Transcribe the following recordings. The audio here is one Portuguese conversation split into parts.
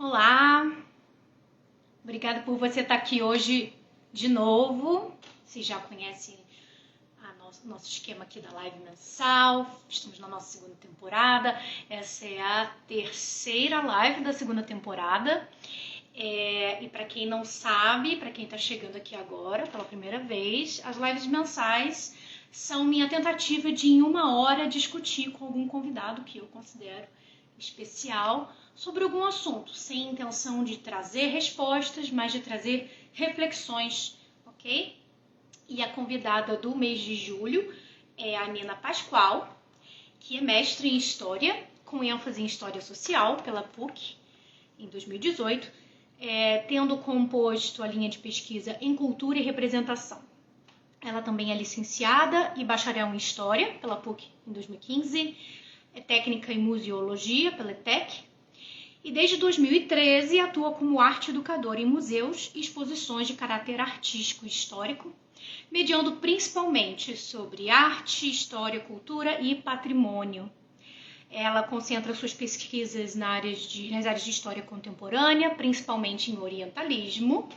Olá, obrigada por você estar aqui hoje de novo. Você já conhece nosso esquema aqui da live mensal. Estamos na nossa segunda temporada. Essa é a terceira live da segunda temporada. E para quem não sabe, para quem está chegando aqui agora pela primeira vez, as lives mensais são minha tentativa de em uma hora discutir com algum convidado que eu considero especial sobre algum assunto, sem intenção de trazer respostas, mas de trazer reflexões, ok? E a convidada do mês de julho é a Nina Pascoal, que é mestre em História, com ênfase em História Social pela PUC, em 2018, tendo composto a linha de pesquisa em Cultura e Representação. Ela também é licenciada e bacharel em História pela PUC em 2015, é técnica em Museologia pela ETEC, e desde 2013 atua como arte educadora em museus e exposições de caráter artístico e histórico, mediando principalmente sobre arte, história, cultura e patrimônio. Ela concentra suas pesquisas nas áreas de história contemporânea, principalmente em orientalismo,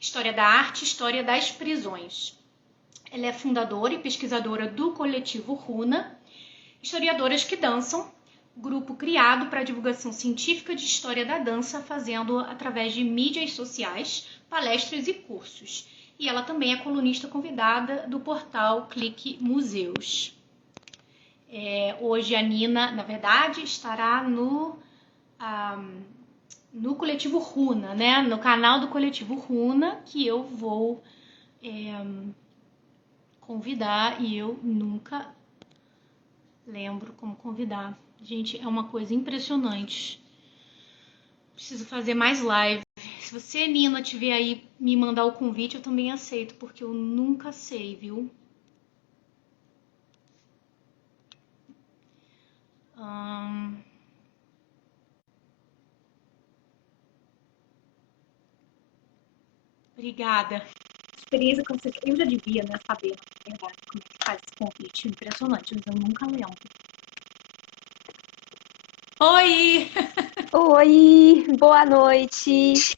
história da arte, história das prisões. Ela é fundadora e pesquisadora do coletivo Runa, Historiadoras que Dançam, grupo criado para a divulgação científica de história da dança, fazendo através de mídias sociais, palestras e cursos. E ela também é colunista convidada do portal Clique Museus. Hoje a Nina, na verdade, estará no coletivo Runa, né? No canal do coletivo Runa, que eu vou convidar, e eu nunca lembro como convidar. Gente, é uma coisa impressionante. Preciso fazer mais live. Se você, Nina, tiver aí me mandar o convite, eu também aceito, porque eu nunca sei, viu? Obrigada. Experiência com você, eu já devia, né, saber, na verdade, como é que faz esse convite. Impressionante, mas eu nunca lembro. Oi! Oi, boa noite.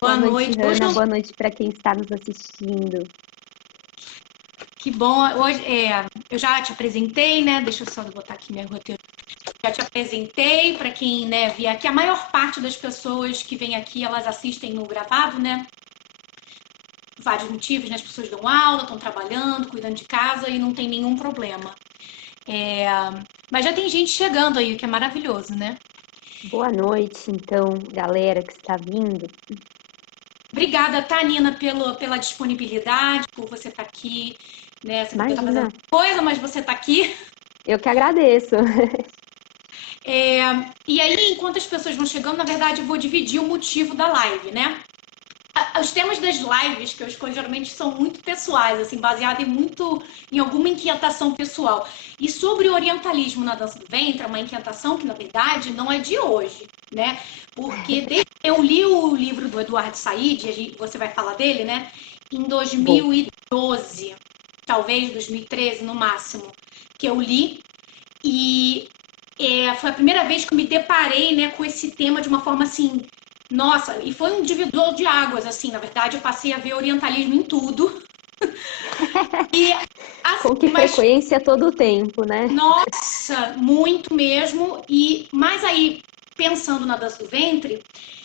Boa noite. Hanna. Boa noite para quem está nos assistindo. Que bom. Hoje eu já te apresentei, né? Deixa eu só botar aqui meu roteiro. Já te apresentei para quem, né, vier aqui. A maior parte das pessoas que vêm aqui, elas assistem no gravado, né? Vários motivos, né? As pessoas dão aula, estão trabalhando, cuidando de casa e não tem nenhum problema. Mas já tem gente chegando aí, o que é maravilhoso, né? Boa noite, então, galera que está vindo. Obrigada, tá, Nina, pela disponibilidade, por você estar aqui, né? Você podia estar fazendo coisa, mas você está aqui. Eu que agradeço. E aí, enquanto as pessoas vão chegando, na verdade, eu vou dividir o motivo da live, né? Os temas das lives que eu escolho geralmente são muito pessoais, assim, baseados em alguma inquietação pessoal. E sobre o orientalismo na dança do ventre, é uma inquietação que, na verdade, não é de hoje, né? Porque eu li o livro do Eduardo Said, você vai falar dele, né? Em 2012, talvez 2013 no máximo, que eu li. E foi a primeira vez que eu me deparei, né, com esse tema de uma forma assim. Nossa, e foi um divisor de águas, assim, na verdade, eu passei a ver orientalismo em tudo. Com que frequência todo o tempo, né? Nossa, muito mesmo. Mas aí, pensando na dança do ventre,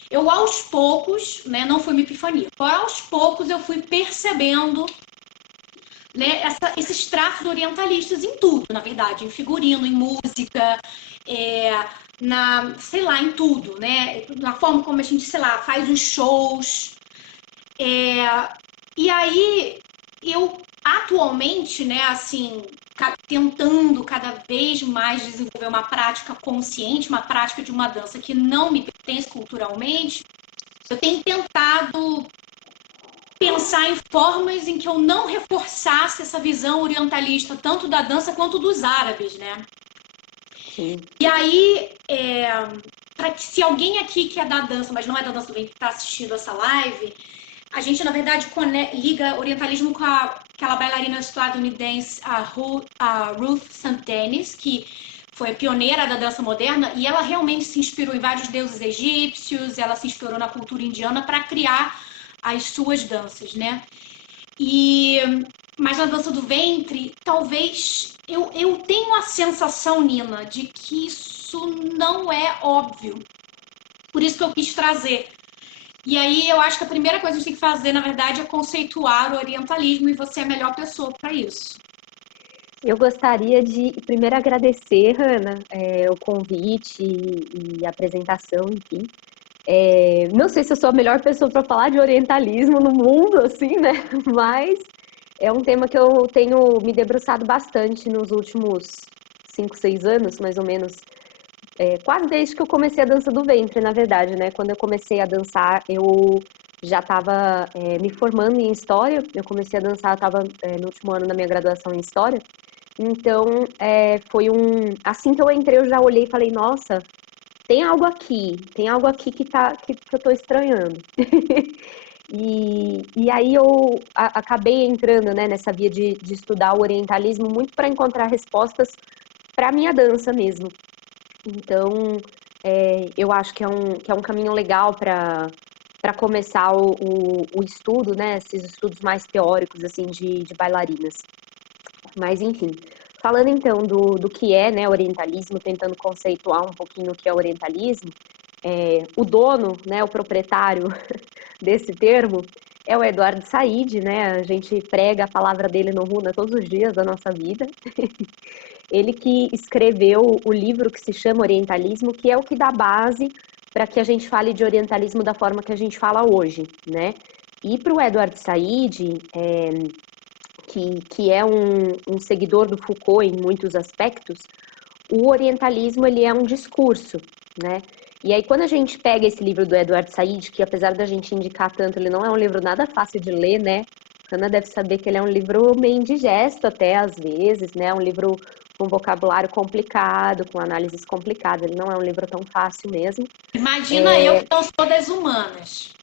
eu aos poucos, né, não foi uma epifania, aos poucos eu fui percebendo, né, esses traços orientalistas em tudo, na verdade, em figurino, em música, sei lá, em tudo, né? Na forma como a gente, sei lá, faz os shows. E aí, eu atualmente, né, assim, tentando cada vez mais desenvolver uma prática consciente, uma prática de uma dança que não me pertence culturalmente, eu tenho tentado pensar em formas em que eu não reforçasse essa visão orientalista, tanto da dança quanto dos árabes, né? Sim. E aí, para que se alguém aqui que é da dança, mas não é da dança do ventre, que está assistindo essa live, a gente, na verdade, liga orientalismo com aquela bailarina estadunidense, a Ruth St. Dennis, que foi a pioneira da dança moderna, e ela realmente se inspirou em vários deuses egípcios, ela se inspirou na cultura indiana para criar as suas danças, né? E, mas na dança do ventre, talvez eu tenho a sensação, Nina, de que isso não é óbvio. Por isso que eu quis trazer. E aí eu acho que a primeira coisa que a gente tem que fazer, na verdade, é conceituar o orientalismo, e você é a melhor pessoa para isso. Eu gostaria de primeiro agradecer, Hanna, o convite e a apresentação, enfim. Não sei se eu sou a melhor pessoa para falar de orientalismo no mundo, assim, né? Mas é um tema que eu tenho me debruçado bastante nos últimos 5, 6 anos, mais ou menos. Quase desde que eu comecei a dança do ventre, na verdade, né? Quando eu comecei a dançar, eu já estava me formando em História. Eu comecei a dançar, estava no último ano da minha graduação em História. Então, foi assim que eu entrei, eu já olhei e falei, nossa, tem algo aqui que eu estou estranhando. E aí eu acabei entrando, né, nessa via de estudar o orientalismo muito para encontrar respostas para a minha dança mesmo. Então, eu acho que é um caminho legal para começar o estudo, né, esses estudos mais teóricos, assim, de bailarinas. Mas, enfim, falando então do que é, né, orientalismo, tentando conceituar um pouquinho o que é orientalismo, o dono, né, o proprietário desse termo é o Eduardo Said, né? A gente prega a palavra dele no Runa todos os dias da nossa vida. Ele que escreveu o livro que se chama Orientalismo, que é o que dá base para que a gente fale de orientalismo da forma que a gente fala hoje, né? E para o Eduardo Said, que é um seguidor do Foucault em muitos aspectos, o orientalismo ele é um discurso, né? E aí quando a gente pega esse livro do Eduardo Said, que apesar da gente indicar tanto, ele não é um livro nada fácil de ler, né? Ana deve saber que ele é um livro meio indigesto até às vezes, né? Um livro com vocabulário complicado, com análises complicadas. Ele não é um livro tão fácil mesmo. Imagina eu que não sou das humanas.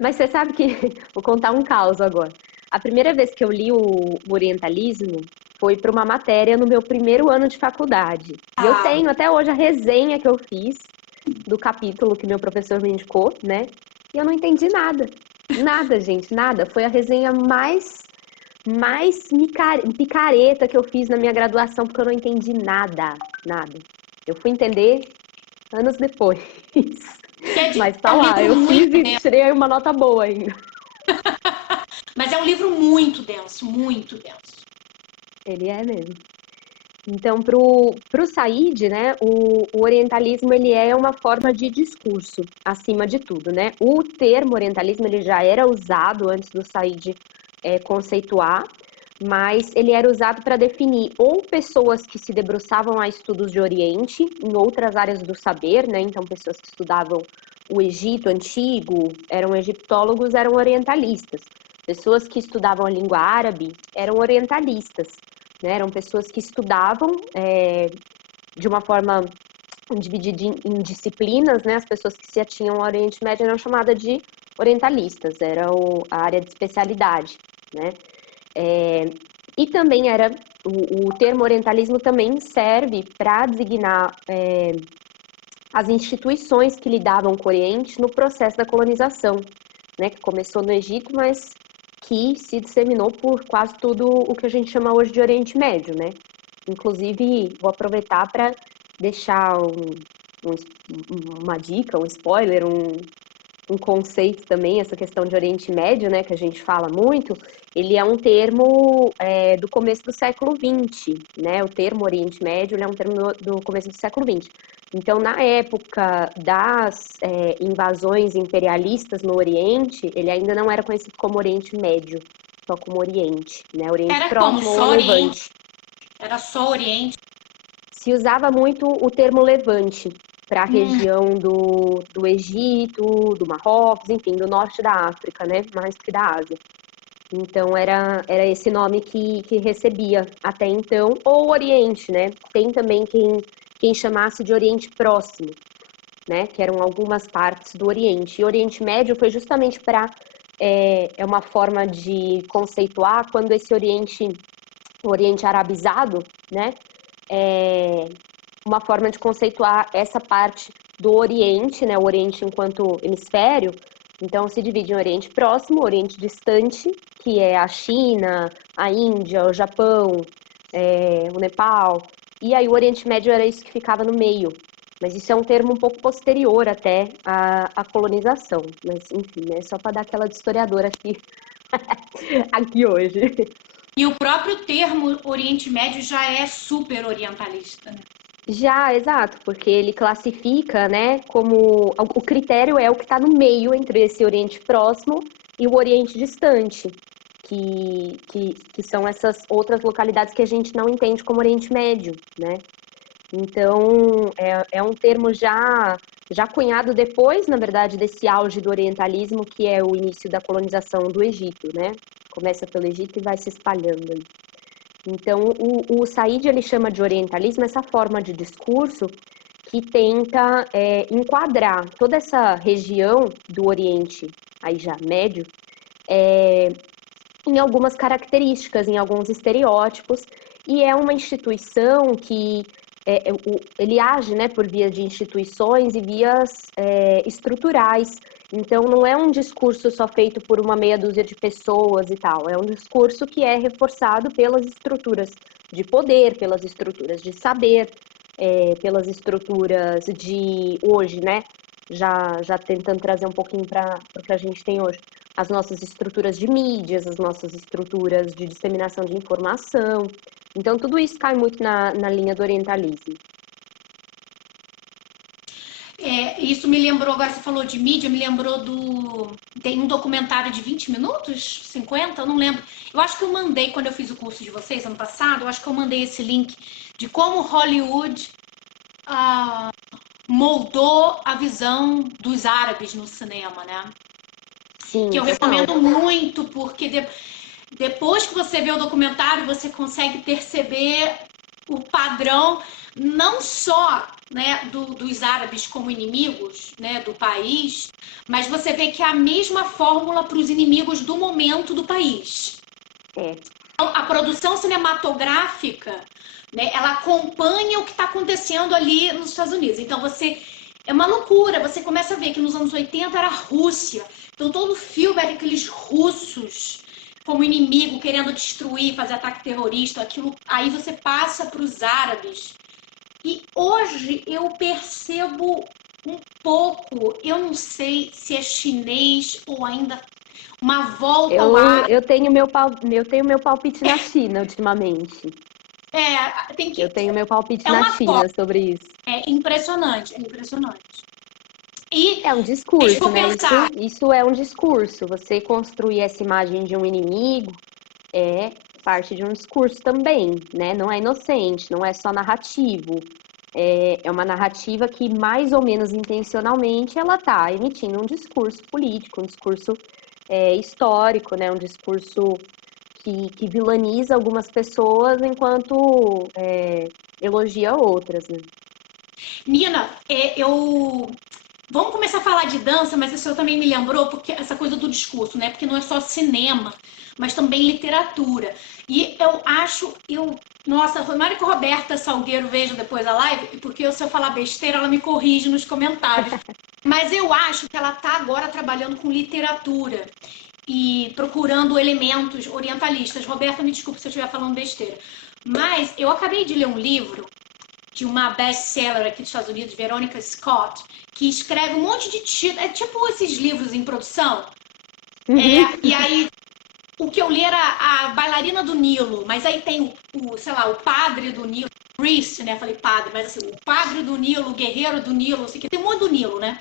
Mas você sabe que... Vou contar um caos agora. A primeira vez que eu li o orientalismo foi para uma matéria no meu primeiro ano de faculdade. E eu tenho até hoje a resenha que eu fiz do capítulo que meu professor me indicou, né? E eu não entendi nada. Nada, gente, nada. Foi a resenha mais picareta que eu fiz na minha graduação, porque eu não entendi nada, nada. Eu fui entender anos depois. Mas tá lá, eu fiz e tirei uma nota boa ainda. Mas é um livro muito denso, muito denso. Ele é mesmo. Então, pro Said, né, o orientalismo ele é uma forma de discurso, acima de tudo, né? O termo orientalismo ele já era usado antes do Said conceituar, mas ele era usado para definir ou pessoas que se debruçavam a estudos de Oriente, em outras áreas do saber, né? Então, pessoas que estudavam o Egito antigo, eram egiptólogos, eram orientalistas. Pessoas que estudavam a língua árabe eram orientalistas, né? Eram pessoas que estudavam de uma forma dividida em disciplinas, né? As pessoas que se atinham ao Oriente Médio eram chamadas de orientalistas, era a área de especialidade, né? E também o termo orientalismo também serve para designar as instituições que lidavam com o Oriente no processo da colonização, né? Que começou no Egito, mas que se disseminou por quase tudo o que a gente chama hoje de Oriente Médio, né? Inclusive, vou aproveitar para deixar uma dica, um spoiler, um conceito também, essa questão de Oriente Médio, né, que a gente fala muito, ele é um termo do começo do século XX, né? O termo Oriente Médio ele é um termo do começo do século XX. Então, na época das invasões imperialistas no Oriente, ele ainda não era conhecido como Oriente Médio, só como Oriente, né? Oriente era Próximo como? Só ou Oriente? Levante. Era só Oriente? Se usava muito o termo Levante para a região do Egito, do Marrocos, enfim, do norte da África, né? Mais que da Ásia. Então, era esse nome que recebia até então, ou Oriente, né? Tem também quem chamasse de Oriente Próximo, né? Que eram algumas partes do Oriente. E Oriente Médio foi justamente para... É uma forma de conceituar quando esse o Oriente arabizado, né? uma forma de conceituar essa parte do Oriente, né? O Oriente enquanto hemisfério. Então, se divide em Oriente Próximo, Oriente Distante, que é a China, a Índia, o Japão, o Nepal. E aí o Oriente Médio era isso que ficava no meio. Mas isso é um termo um pouco posterior até à colonização. Mas, enfim, é só para dar aquela de historiadora aqui, aqui hoje. E o próprio termo Oriente Médio já é super orientalista, né? Já, exato, porque ele classifica, né, como o critério é o que está no meio entre esse Oriente Próximo e o Oriente Distante, que são essas outras localidades que a gente não entende como Oriente Médio, né? Então, é um termo já cunhado depois, na verdade, desse auge do orientalismo, que é o início da colonização do Egito, né? Começa pelo Egito e vai se espalhando aí. Então, o Said, ele chama de orientalismo essa forma de discurso que tenta enquadrar toda essa região do Oriente, aí já médio, em algumas características, em alguns estereótipos, e é uma instituição que ele age, né, por via de instituições e vias estruturais. Então, não é um discurso só feito por uma meia dúzia de pessoas e tal. É um discurso que é reforçado pelas estruturas de poder, pelas estruturas de saber, pelas estruturas de hoje, né? Já tentando trazer um pouquinho para o que a gente tem hoje. As nossas estruturas de mídias, as nossas estruturas de disseminação de informação. Então, tudo isso cai muito na linha do orientalismo. Isso me lembrou, agora você falou de mídia, me lembrou tem um documentário de 20 minutos? 50? Eu não lembro. Eu acho que eu mandei, quando eu fiz o curso de vocês ano passado, eu acho que eu mandei esse link de como Hollywood moldou a visão dos árabes no cinema, né? Sim, que eu recomendo muito, porque depois que você vê o documentário, você consegue perceber o padrão não só, né, dos árabes como inimigos, né, do país, mas você vê que é a mesma fórmula para os inimigos do momento do país. Então, a produção cinematográfica, né, ela acompanha o que está acontecendo ali nos Estados Unidos. Então é uma loucura, você começa a ver que nos anos 80 era a Rússia. Então todo filme era aqueles russos como inimigo, querendo destruir, fazer ataque terrorista, aquilo. Aí você passa para os árabes. E hoje eu percebo um pouco, eu não sei se é chinês ou ainda uma volta ao árabe. Eu tenho meu palpite na China ultimamente. Eu tenho meu palpite na China sobre isso. É impressionante, é impressionante. E é um discurso, né? Isso é um discurso. Você construir essa imagem de um inimigo é parte de um discurso também, né? Não é inocente, não é só narrativo. É uma narrativa que, mais ou menos intencionalmente, ela está emitindo um discurso político, um discurso histórico, né? Um discurso que vilaniza algumas pessoas enquanto elogia outras, né? Nina, vamos começar a falar de dança, mas isso também me lembrou, porque essa coisa do discurso, né? Porque não é só cinema, mas também literatura. E eu acho, nossa, tomara que a Roberta Salgueiro veja depois a live, porque se eu falar besteira, ela me corrige nos comentários. Mas eu acho que ela está agora trabalhando com literatura e procurando elementos orientalistas. Roberta, me desculpe se eu estiver falando besteira. Mas eu acabei de ler um livro de uma best-seller aqui dos Estados Unidos, Veronica Scott, que escreve um monte de títulos, tipo esses livros em produção. E aí, o que eu li era a bailarina do Nilo, mas aí tem o padre do Nilo, priest, né? Falei padre, mas assim, o padre do Nilo, o guerreiro do Nilo, assim, que tem um monte do Nilo, né?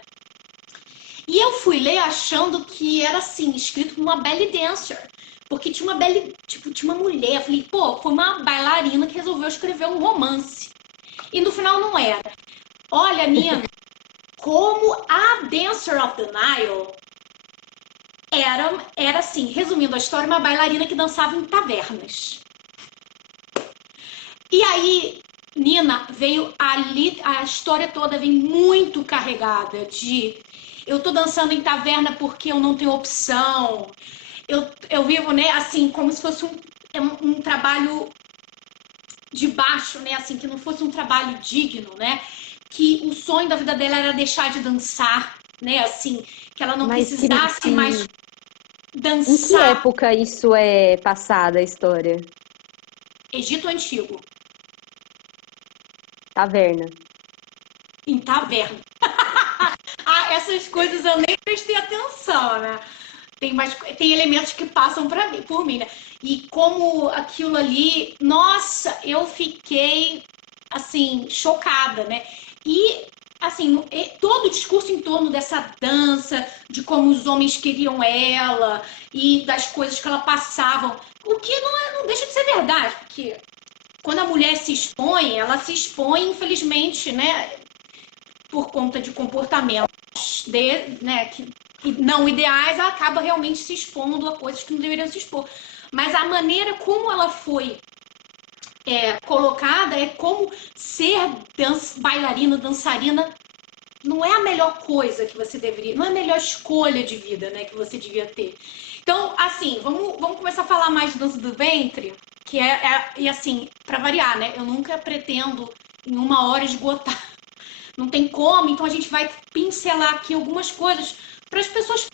E eu fui ler achando que era assim, escrito por uma belly dancer. Porque tinha uma mulher. Eu falei, foi uma bailarina que resolveu escrever um romance. E no final não era. Olha, Nina, como a Dancer of the Nile era assim, resumindo a história, uma bailarina que dançava em tavernas. E aí, Nina, veio a história toda vem muito carregada de eu tô dançando em taverna porque eu não tenho opção. Eu vivo, né, assim, como se fosse um trabalho de baixo, né? Assim, que não fosse um trabalho digno, né? Que o sonho da vida dela era deixar de dançar, né? Assim, que ela não Mas precisasse mais em que dançar. época isso é passada a história? Egito Antigo, Taverna. em taverna. Ah, essas coisas eu nem prestei atenção, né? Tem elementos que passam por mim, né? E como aquilo ali, nossa, eu fiquei assim chocada, né? E assim, todo o discurso em torno dessa dança, de como os homens queriam ela e das coisas que ela passava, o que não deixa de ser verdade, porque quando a mulher se expõe, ela se expõe, infelizmente, né, por conta de comportamentos né, que não ideais, ela acaba realmente se expondo a coisas que não deveriam se expor. Mas a maneira como ela foi colocada é como ser bailarina, dançarina, não é a melhor coisa que você deveria, não é a melhor escolha de vida, né, que você devia ter. Então, assim, vamos começar a falar mais de dança do ventre, que e assim, para variar, né, eu nunca pretendo em 1 hora esgotar. Não tem como, então a gente vai pincelar aqui algumas coisas para as pessoas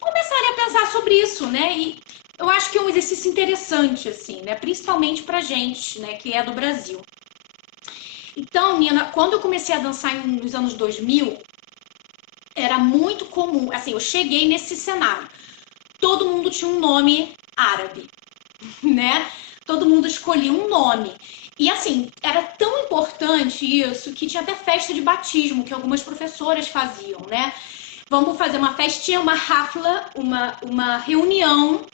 começarem a pensar sobre isso, né? E eu acho que é um exercício interessante, assim, né? Principalmente pra gente, né? Que é do Brasil. Então, Nina, quando eu comecei a dançar nos anos 2000, era muito comum, assim, eu cheguei nesse cenário. Todo mundo tinha um nome árabe, né? Todo mundo escolhia um nome. E assim, era tão importante isso que tinha até festa de batismo que algumas professoras faziam, né? Vamos fazer uma festinha, uma hafla, uma reunião,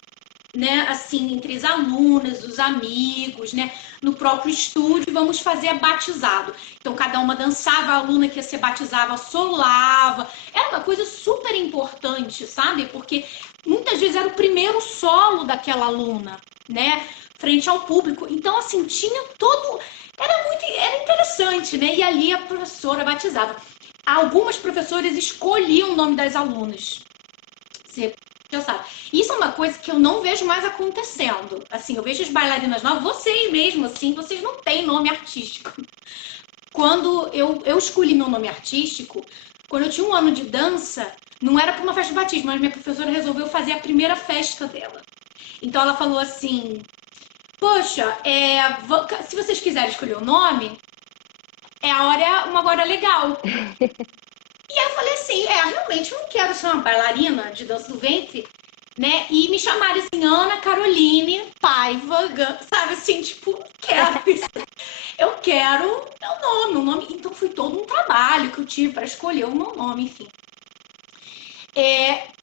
né? Assim, entre as alunas, os amigos, né? No próprio estúdio, vamos fazer batizado. Então, cada uma dançava, a aluna que ia ser batizada solava. Era uma coisa super importante, sabe? Porque muitas vezes era o primeiro solo daquela aluna, né? Frente ao público. Então, assim, tinha todo. Era interessante, né? E ali a professora batizava. Algumas professoras escolhiam o nome das alunas. Você já sabe. Isso é uma coisa que eu não vejo mais acontecendo. Assim, eu vejo as bailarinas novas, vocês mesmo, assim, vocês não têm nome artístico. Quando eu escolhi meu nome artístico, quando eu tinha 1 ano de dança, não era para uma festa de batismo, mas minha professora resolveu fazer a primeira festa dela. Então ela falou assim: poxa, se vocês quiserem escolher o nome, uma hora legal. E aí eu falei assim, realmente eu não quero ser uma bailarina de dança do ventre, né? E me chamarem assim, Ana Caroline Paiva, sabe assim, tipo, quero isso. Eu quero meu nome. Então foi todo um trabalho que eu tive para escolher o meu nome, enfim.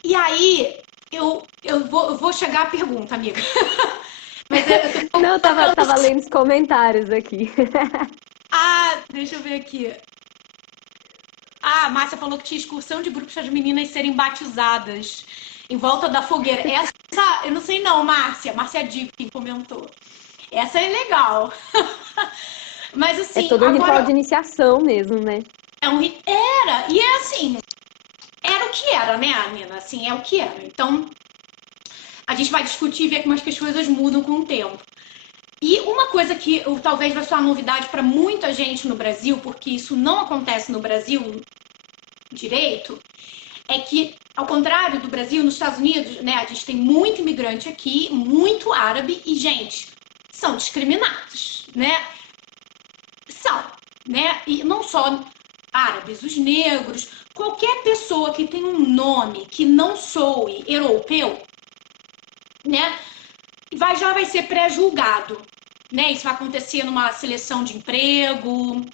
E aí, eu vou chegar à pergunta, amiga. Mas Não, eu tava lendo os comentários aqui. Deixa eu ver aqui. A Márcia falou que tinha excursão de grupos para as meninas serem batizadas em volta da fogueira. Essa, eu não sei não, Márcia. Márcia Dick quem comentou. Essa é legal. Mas É assim, todo um ritual agora de iniciação mesmo, né? era, e é assim, era o que era, né, Nina? Assim, é o que era. Então, a gente vai discutir e ver como as coisas mudam com o tempo. E uma coisa que talvez vai ser uma novidade para muita gente no Brasil, porque isso não acontece no Brasil direito, é que, ao contrário do Brasil, nos Estados Unidos, né, a gente tem muito imigrante aqui, muito árabe, e, gente, são discriminados, né? São, né? E não só árabes, os negros, qualquer pessoa que tem um nome que não soe europeu, né, já vai ser pré-julgado, né? Isso vai acontecer numa seleção de emprego,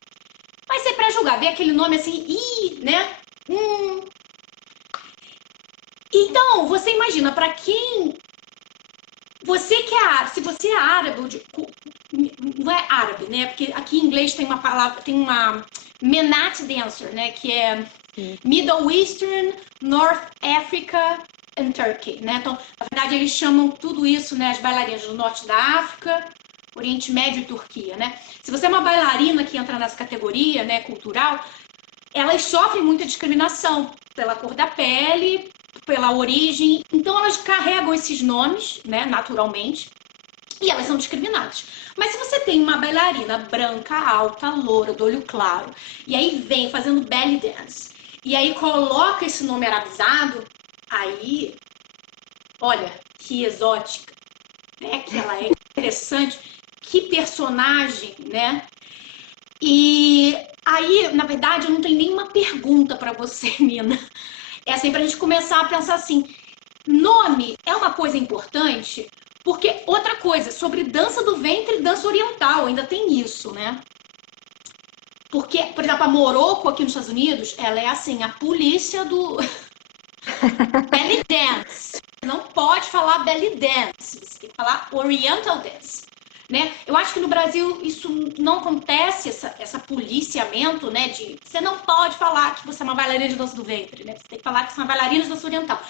vai ser pré-julgado. Vê aquele nome assim, né? Então, você imagina, para quem você que é, se você é árabe, não é árabe, né? Porque aqui em inglês tem uma palavra, tem uma Menat dancer, né? Que é Middle Eastern, North Africa and Turkey, né? Então, na verdade, eles chamam tudo isso, né? As bailarinas do norte da África, Oriente Médio e Turquia, né? Se você é uma bailarina que entra nessa categoria, né, cultural, elas sofrem muita discriminação pela cor da pele, pela origem. Então, elas carregam esses nomes, né, naturalmente. e elas são discriminadas. Mas se você tem uma bailarina branca, alta, loura, do olho claro, e aí vem fazendo belly dance, e aí coloca esse nome arabizado, aí, olha, que exótica, né? Que ela é interessante, que personagem, né? E aí, na verdade, eu não tenho nenhuma pergunta para você, Nina. É assim, pra gente começar a pensar assim, nome é uma coisa importante, porque outra coisa, sobre dança do ventre e dança oriental, ainda tem isso, né? Porque, por exemplo, a Morocco aqui nos Estados Unidos, ela é assim, a polícia do belly dance. Não pode falar belly dance, você tem que falar oriental dance. Né? Eu acho que no Brasil isso não acontece, essa policiamento, né? De você não pode falar que você é uma bailarina de dança do ventre, né? Você tem que falar que você é uma bailarina de dança oriental.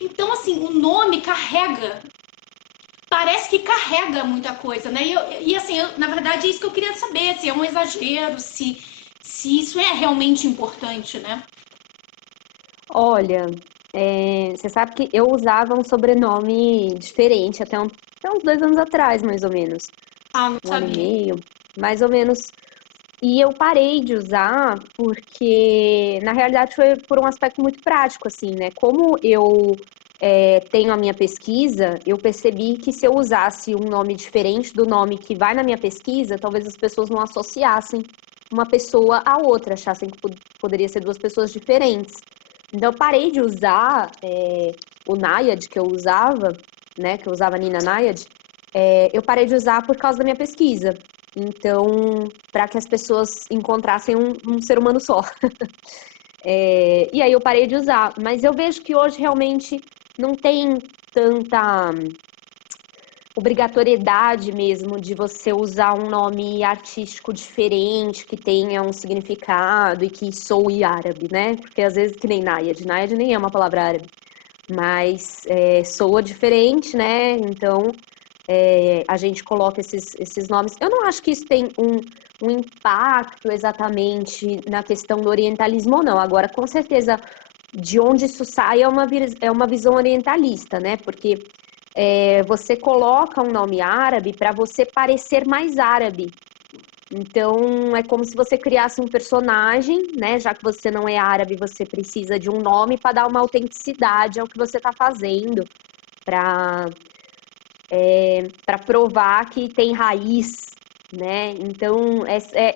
Então, assim, o nome carrega, parece que carrega muita coisa, né? E assim, na verdade, é isso que eu queria saber, se é um exagero, se isso é realmente importante, né? Olha, você sabe que eu usava um sobrenome diferente até uns 2 anos atrás, mais ou menos. Ah, não 1 ano e sabia. meio, mais ou menos. E eu parei de usar porque, na realidade, foi por um aspecto muito prático, assim, né? Como eu tenho a minha pesquisa, eu percebi que se eu usasse um nome diferente do nome que vai na minha pesquisa, talvez as pessoas não associassem uma pessoa à outra, achassem que poderia ser duas pessoas diferentes. Então, eu parei de usar o Nayad que eu usava, né? Que eu usava Nina Nayad, eu parei de usar por causa da minha pesquisa. Então, para que as pessoas encontrassem um ser humano só. E aí eu parei de usar. Mas eu vejo que hoje realmente não tem tanta obrigatoriedade mesmo de você usar um nome artístico diferente, que tenha um significado e que soe árabe, né? Porque às vezes que nem Nayad. Nayad nem é uma palavra árabe. Mas soa diferente, né? Então a gente coloca esses nomes. Eu não acho que isso tem um impacto exatamente na questão do orientalismo ou não. Agora, com certeza, de onde isso sai é uma visão orientalista, né? Porque você coloca um nome árabe para você parecer mais árabe. Então, é como se você criasse um personagem, né? Já que você não é árabe, você precisa de um nome para dar uma autenticidade ao que você está fazendo, para para provar que tem raiz, né? Então,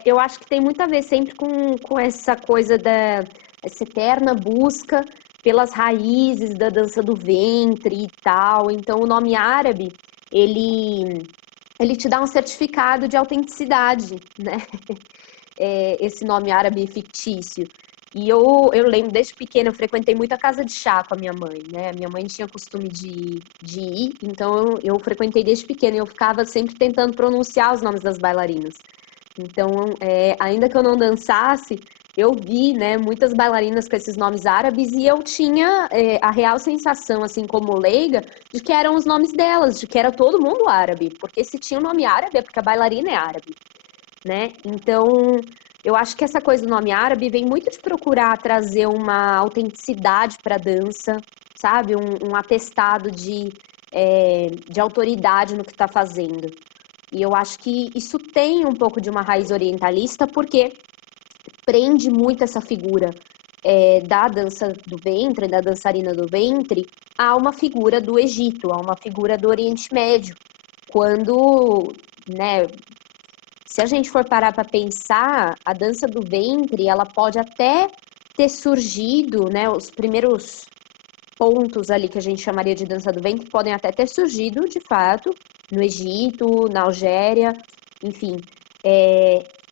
eu acho que tem muito a ver sempre com essa coisa essa eterna busca pelas raízes da dança do ventre e tal. Então, o nome árabe, ele te dá um certificado de autenticidade, né? Esse nome árabe fictício. E eu lembro, desde pequena, eu frequentei muita casa de chá com a minha mãe, né? Minha mãe tinha costume de ir, então eu frequentei desde pequena e eu ficava sempre tentando pronunciar os nomes das bailarinas. Então, ainda que eu não dançasse, eu vi, né, muitas bailarinas com esses nomes árabes e eu tinha a real sensação, assim como leiga, de que eram os nomes delas, de que era todo mundo árabe, porque se tinha o nome árabe é porque a bailarina é árabe, né? Então, eu acho que essa coisa do nome árabe vem muito de procurar trazer uma autenticidade para a dança, sabe? Um atestado de autoridade no que está fazendo. E eu acho que isso tem um pouco de uma raiz orientalista, porque prende muito essa figura da dança do ventre, da dançarina do ventre, a uma figura do Egito, a uma figura do Oriente Médio. Quando, né, se a gente for parar para pensar, a dança do ventre, ela pode até ter surgido, né, os primeiros pontos ali que a gente chamaria de dança do ventre podem até ter surgido, de fato, no Egito, na Algéria, enfim.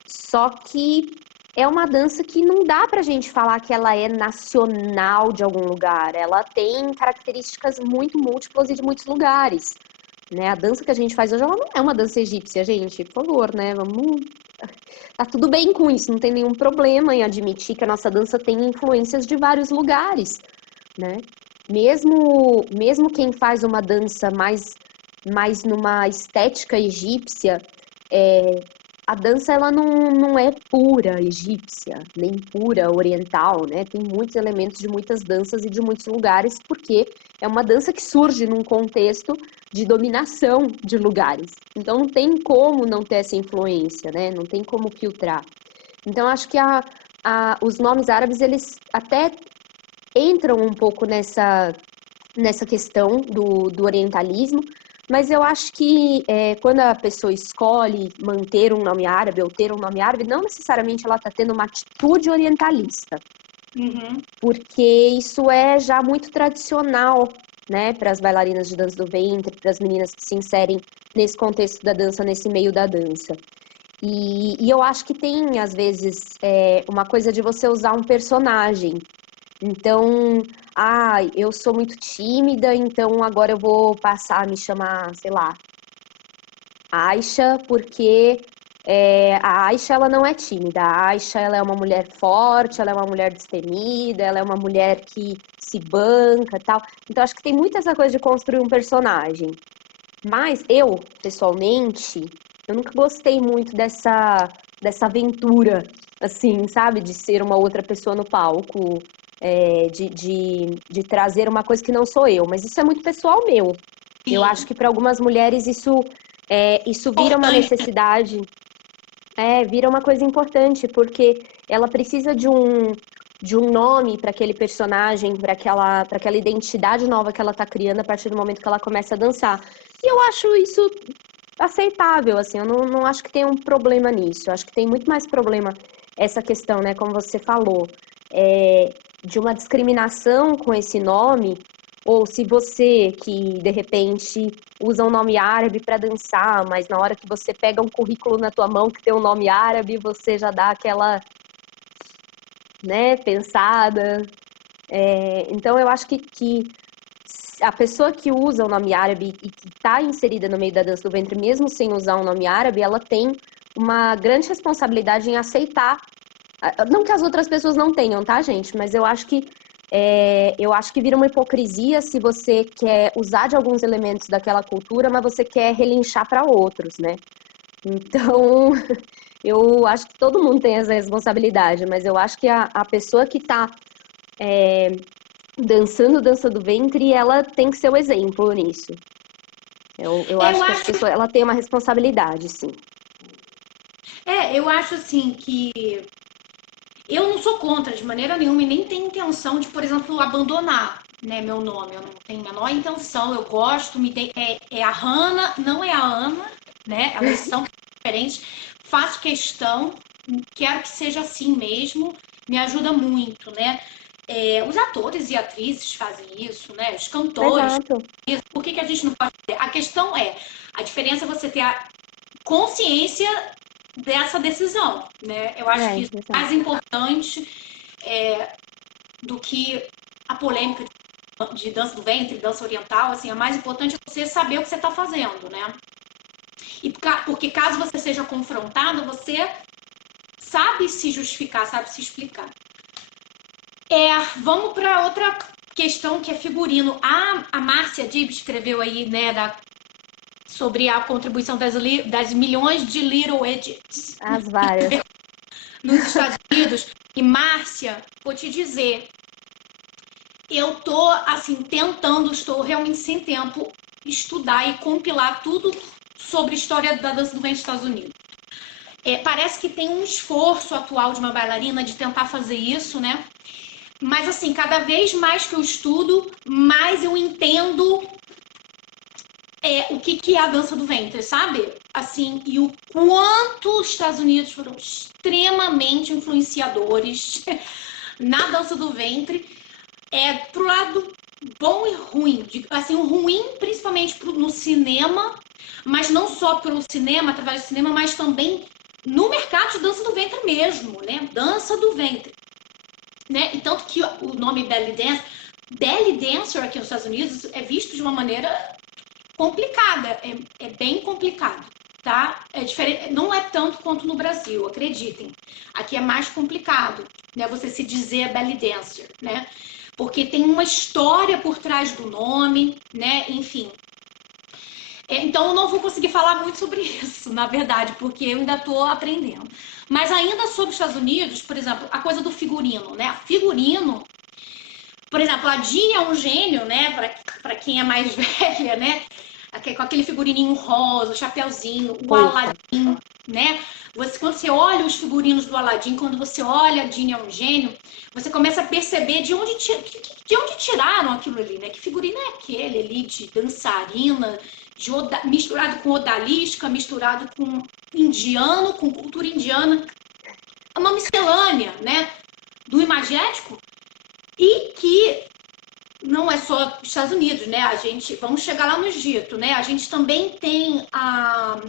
Só que é uma dança que não dá pra gente falar que ela é nacional de algum lugar. Ela tem características muito múltiplas e de muitos lugares, né? A dança que a gente faz hoje, ela não é uma dança egípcia, gente, por favor, né? Vamos. Tá tudo bem com isso, não tem nenhum problema em admitir que a nossa dança tem influências de vários lugares, né? Mesmo quem faz uma dança mais numa estética egípcia, a dança ela não é pura egípcia, nem pura oriental, né? Tem muitos elementos de muitas danças e de muitos lugares, porque é uma dança que surge num contexto de dominação de lugares. Então não tem como não ter essa influência, né? Não tem como filtrar. Então acho que os nomes árabes, eles até entram um pouco nessa questão do orientalismo, mas eu acho que quando a pessoa escolhe manter um nome árabe ou ter um nome árabe, não necessariamente ela está tendo uma atitude orientalista, porque isso é já muito tradicional, né, para as bailarinas de dança do ventre, para as meninas que se inserem nesse contexto da dança, nesse meio da dança. E eu acho que tem, às vezes, uma coisa de você usar um personagem. Então, eu sou muito tímida, então agora eu vou passar a me chamar, sei lá, Aisha, porque a Aisha, ela não é tímida. A Aisha, ela é uma mulher forte, ela é uma mulher destemida, ela é uma mulher que se banca e tal. Então, acho que tem muito essa coisa de construir um personagem. Mas eu, pessoalmente, eu nunca gostei muito dessa aventura, assim, sabe? De ser uma outra pessoa no palco, de trazer uma coisa que não sou eu. Mas isso é muito pessoal meu. Eu Sim. acho que para algumas mulheres isso vira uma necessidade, vira uma coisa importante, porque ela precisa de um nome para aquele personagem, para aquela identidade nova que ela está criando a partir do momento que ela começa a dançar. E eu acho isso aceitável, assim, eu não acho que tem um problema nisso. Eu acho que tem muito mais problema essa questão, né, como você falou, de uma discriminação com esse nome, ou se você que, de repente, usa um nome árabe para dançar, mas na hora que você pega um currículo na tua mão que tem um nome árabe, você já dá aquela, né, pensada. Então, eu acho que a pessoa que usa o nome árabe e que está inserida no meio da dança do ventre, mesmo sem usar um nome árabe, ela tem uma grande responsabilidade em aceitar. Não que as outras pessoas não tenham, tá, gente? Mas eu acho que vira uma hipocrisia se você quer usar de alguns elementos daquela cultura, mas você quer relinchar para outros, né? Então, eu acho que todo mundo tem essa responsabilidade, mas eu acho que a pessoa que está dançando dança do ventre, ela tem que ser o exemplo nisso. Eu acho que as pessoas, ela tem uma responsabilidade, sim. Eu acho assim que eu não sou contra de maneira nenhuma e nem tenho intenção de, por exemplo, abandonar, né, meu nome. Eu não tenho a menor intenção, eu gosto, é a Hannah, não é a Ana, né? Elas são diferentes. Faço questão, quero que seja assim mesmo, me ajuda muito, né? Os atores e atrizes fazem isso, né? Os cantores. Exato. Por que a gente não pode fazer? A questão a diferença é você ter a consciência dessa decisão, né? Eu acho que isso é mais importante do que a polêmica de dança do ventre, dança oriental, assim, é mais importante você saber o que você está fazendo, né? E porque caso você seja confrontado, você sabe se justificar, sabe se explicar. Vamos para outra questão que é figurino. A Márcia Dib escreveu aí, né, sobre a contribuição das milhões de Little Egypts. As várias. Nos Estados Unidos. E, Márcia, vou te dizer, eu tô, assim, estou realmente sem tempo, estudar e compilar tudo sobre a história da dança do ventre dos Estados Unidos. Parece que tem um esforço atual de uma bailarina de tentar fazer isso, né? Mas, assim, cada vez mais que eu estudo, mais eu entendo o que é a dança do ventre, sabe? Assim, e o quanto os Estados Unidos foram extremamente influenciadores na dança do ventre, pro lado bom e ruim. Assim, o ruim, principalmente no cinema, mas não só pelo cinema, através do cinema, mas também no mercado de dança do ventre mesmo, né? Dança do ventre. Né? E tanto que o nome belly dancer aqui nos Estados Unidos é visto de uma maneira complicada, é bem complicado, tá? É diferente, não é tanto quanto no Brasil, acreditem. Aqui é mais complicado, né? Você se dizer belly dancer, né? Porque tem uma história por trás do nome, né? Enfim. Então eu não vou conseguir falar muito sobre isso, na verdade, porque eu ainda estou aprendendo. Mas ainda sobre os Estados Unidos, por exemplo, a coisa do figurino, né? Figurino, por exemplo, a Jeanne é um gênio, né? Para quem é mais velha, né? com aquele figurininho rosa, o chapeuzinho, o Roupa. Aladdin, né? Quando você olha os figurinos do Aladdin, quando você olha a Disney é um gênio, você começa a perceber de onde tiraram aquilo ali, né? Que figurino é aquele ali de dançarina, misturado com odalisca, misturado com indiano, com cultura indiana. É uma miscelânea, né? Do imagético e que não é só os Estados Unidos, né? Vamos chegar lá no Egito, né? A gente também tem a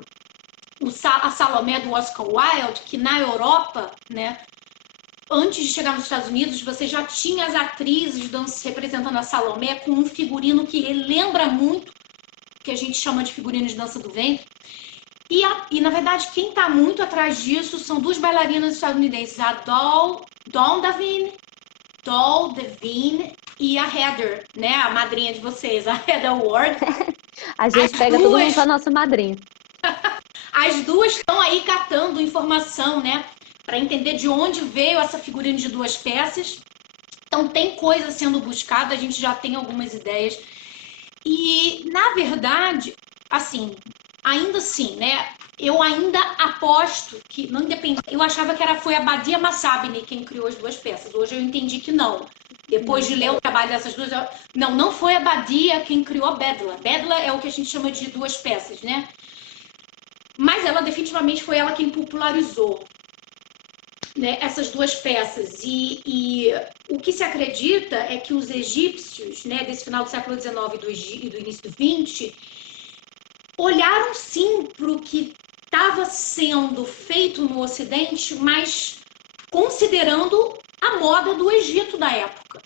Salomé do Oscar Wilde, que na Europa, né? Antes de chegar nos Estados Unidos, você já tinha as atrizes representando a Salomé com um figurino que lembra muito, que a gente chama de figurino de dança do ventre. E na verdade, quem está muito atrás disso são duas bailarinas estadunidenses, a Dawn Devine e a Heather, né? A madrinha de vocês, a Heather Ward. A gente pega todo mundo pra nossa madrinha. As duas estão aí catando informação, né? Para entender de onde veio essa figurina de duas peças. Então tem coisa sendo buscada, a gente já tem algumas ideias. E, na verdade, assim, ainda assim, né? Eu ainda aposto que, não independente, eu achava que foi a Badia Massabini quem criou as duas peças. Hoje eu entendi que não. Depois de ler o trabalho dessas duas, não foi a Badia quem criou a Bedla. Bedla é o que a gente chama de duas peças, né? Mas ela definitivamente foi ela quem popularizou, né, essas duas peças. E o que se acredita é que os egípcios, né, desse final do século XIX e do início do XX, olharam sim para o que estava sendo feito no Ocidente, mas considerando a moda do Egito da época,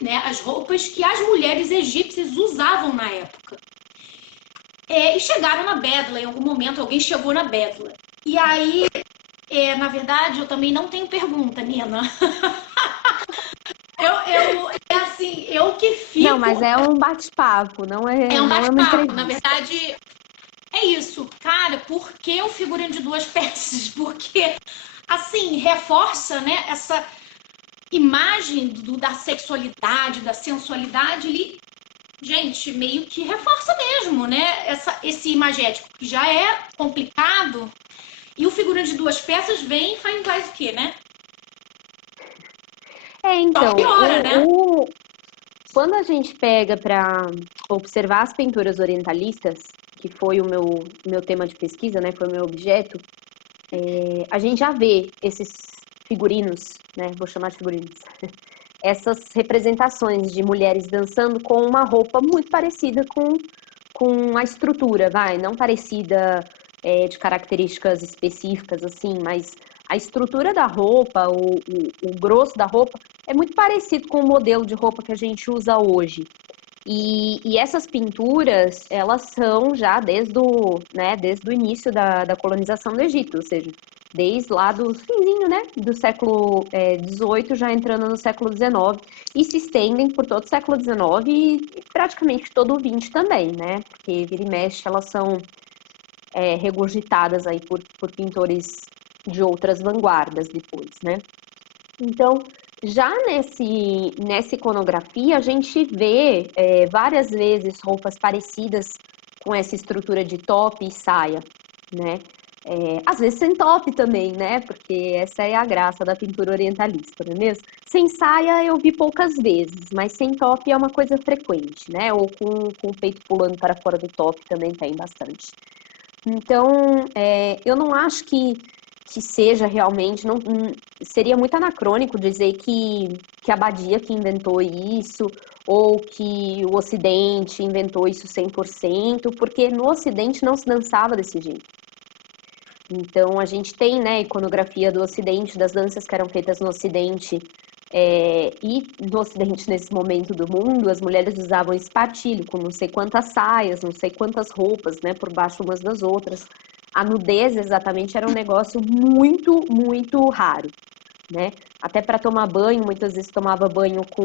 né, as roupas que as mulheres egípcias usavam na época. E chegaram na Bedla, em algum momento alguém chegou na Bedla. E aí, na verdade, eu também não tenho pergunta, Nina. Eu que fico... Não, mas é um bate-papo, não é, É um não é uma bate-papo. entrevista. Na verdade, é isso. Cara, por que o figurino de duas peças? Porque, assim, reforça, né, essa imagem da sexualidade, da sensualidade ali. Gente, meio que reforça mesmo, né? Esse imagético que já é complicado. E o figurino de duas peças vem e faz o quê, né? Então, Só piora, né? quando a gente pega para observar as pinturas orientalistas, que foi o meu tema de pesquisa, né? Foi o meu objeto, a gente já vê esses figurinos, né? Vou chamar de figurinos. Essas representações de mulheres dançando com uma roupa muito parecida com a estrutura, não parecida de características específicas, assim, mas a estrutura da roupa, o grosso da roupa, é muito parecido com o modelo de roupa que a gente usa hoje. E essas pinturas, elas são já desde o início da colonização do Egito, ou seja, desde lá do finzinho, né, do século XVIII, já entrando no século XIX, e se estendem por todo o século XIX e praticamente todo o XX também, né, porque vira e mexe elas são regurgitadas aí por pintores de outras vanguardas depois, né. Então, já nessa iconografia, a gente vê várias vezes roupas parecidas com essa estrutura de top e saia, né? Às vezes sem top também, né? Porque essa é a graça da pintura orientalista, não é mesmo? Sem saia eu vi poucas vezes, mas sem top é uma coisa frequente, né? Ou com o peito pulando para fora do top também tem bastante. Então, eu não acho que seja realmente, não, seria muito anacrônico dizer que a Badia que inventou isso, ou que o Ocidente inventou isso 100%, porque no Ocidente não se dançava desse jeito. Então, a gente tem, né, a iconografia do Ocidente, das danças que eram feitas no Ocidente, e no Ocidente, nesse momento do mundo, as mulheres usavam espartilho, com não sei quantas saias, não sei quantas roupas, né, por baixo umas das outras. A nudez, exatamente, era um negócio muito, muito raro, né? Até para tomar banho, muitas vezes tomava banho com...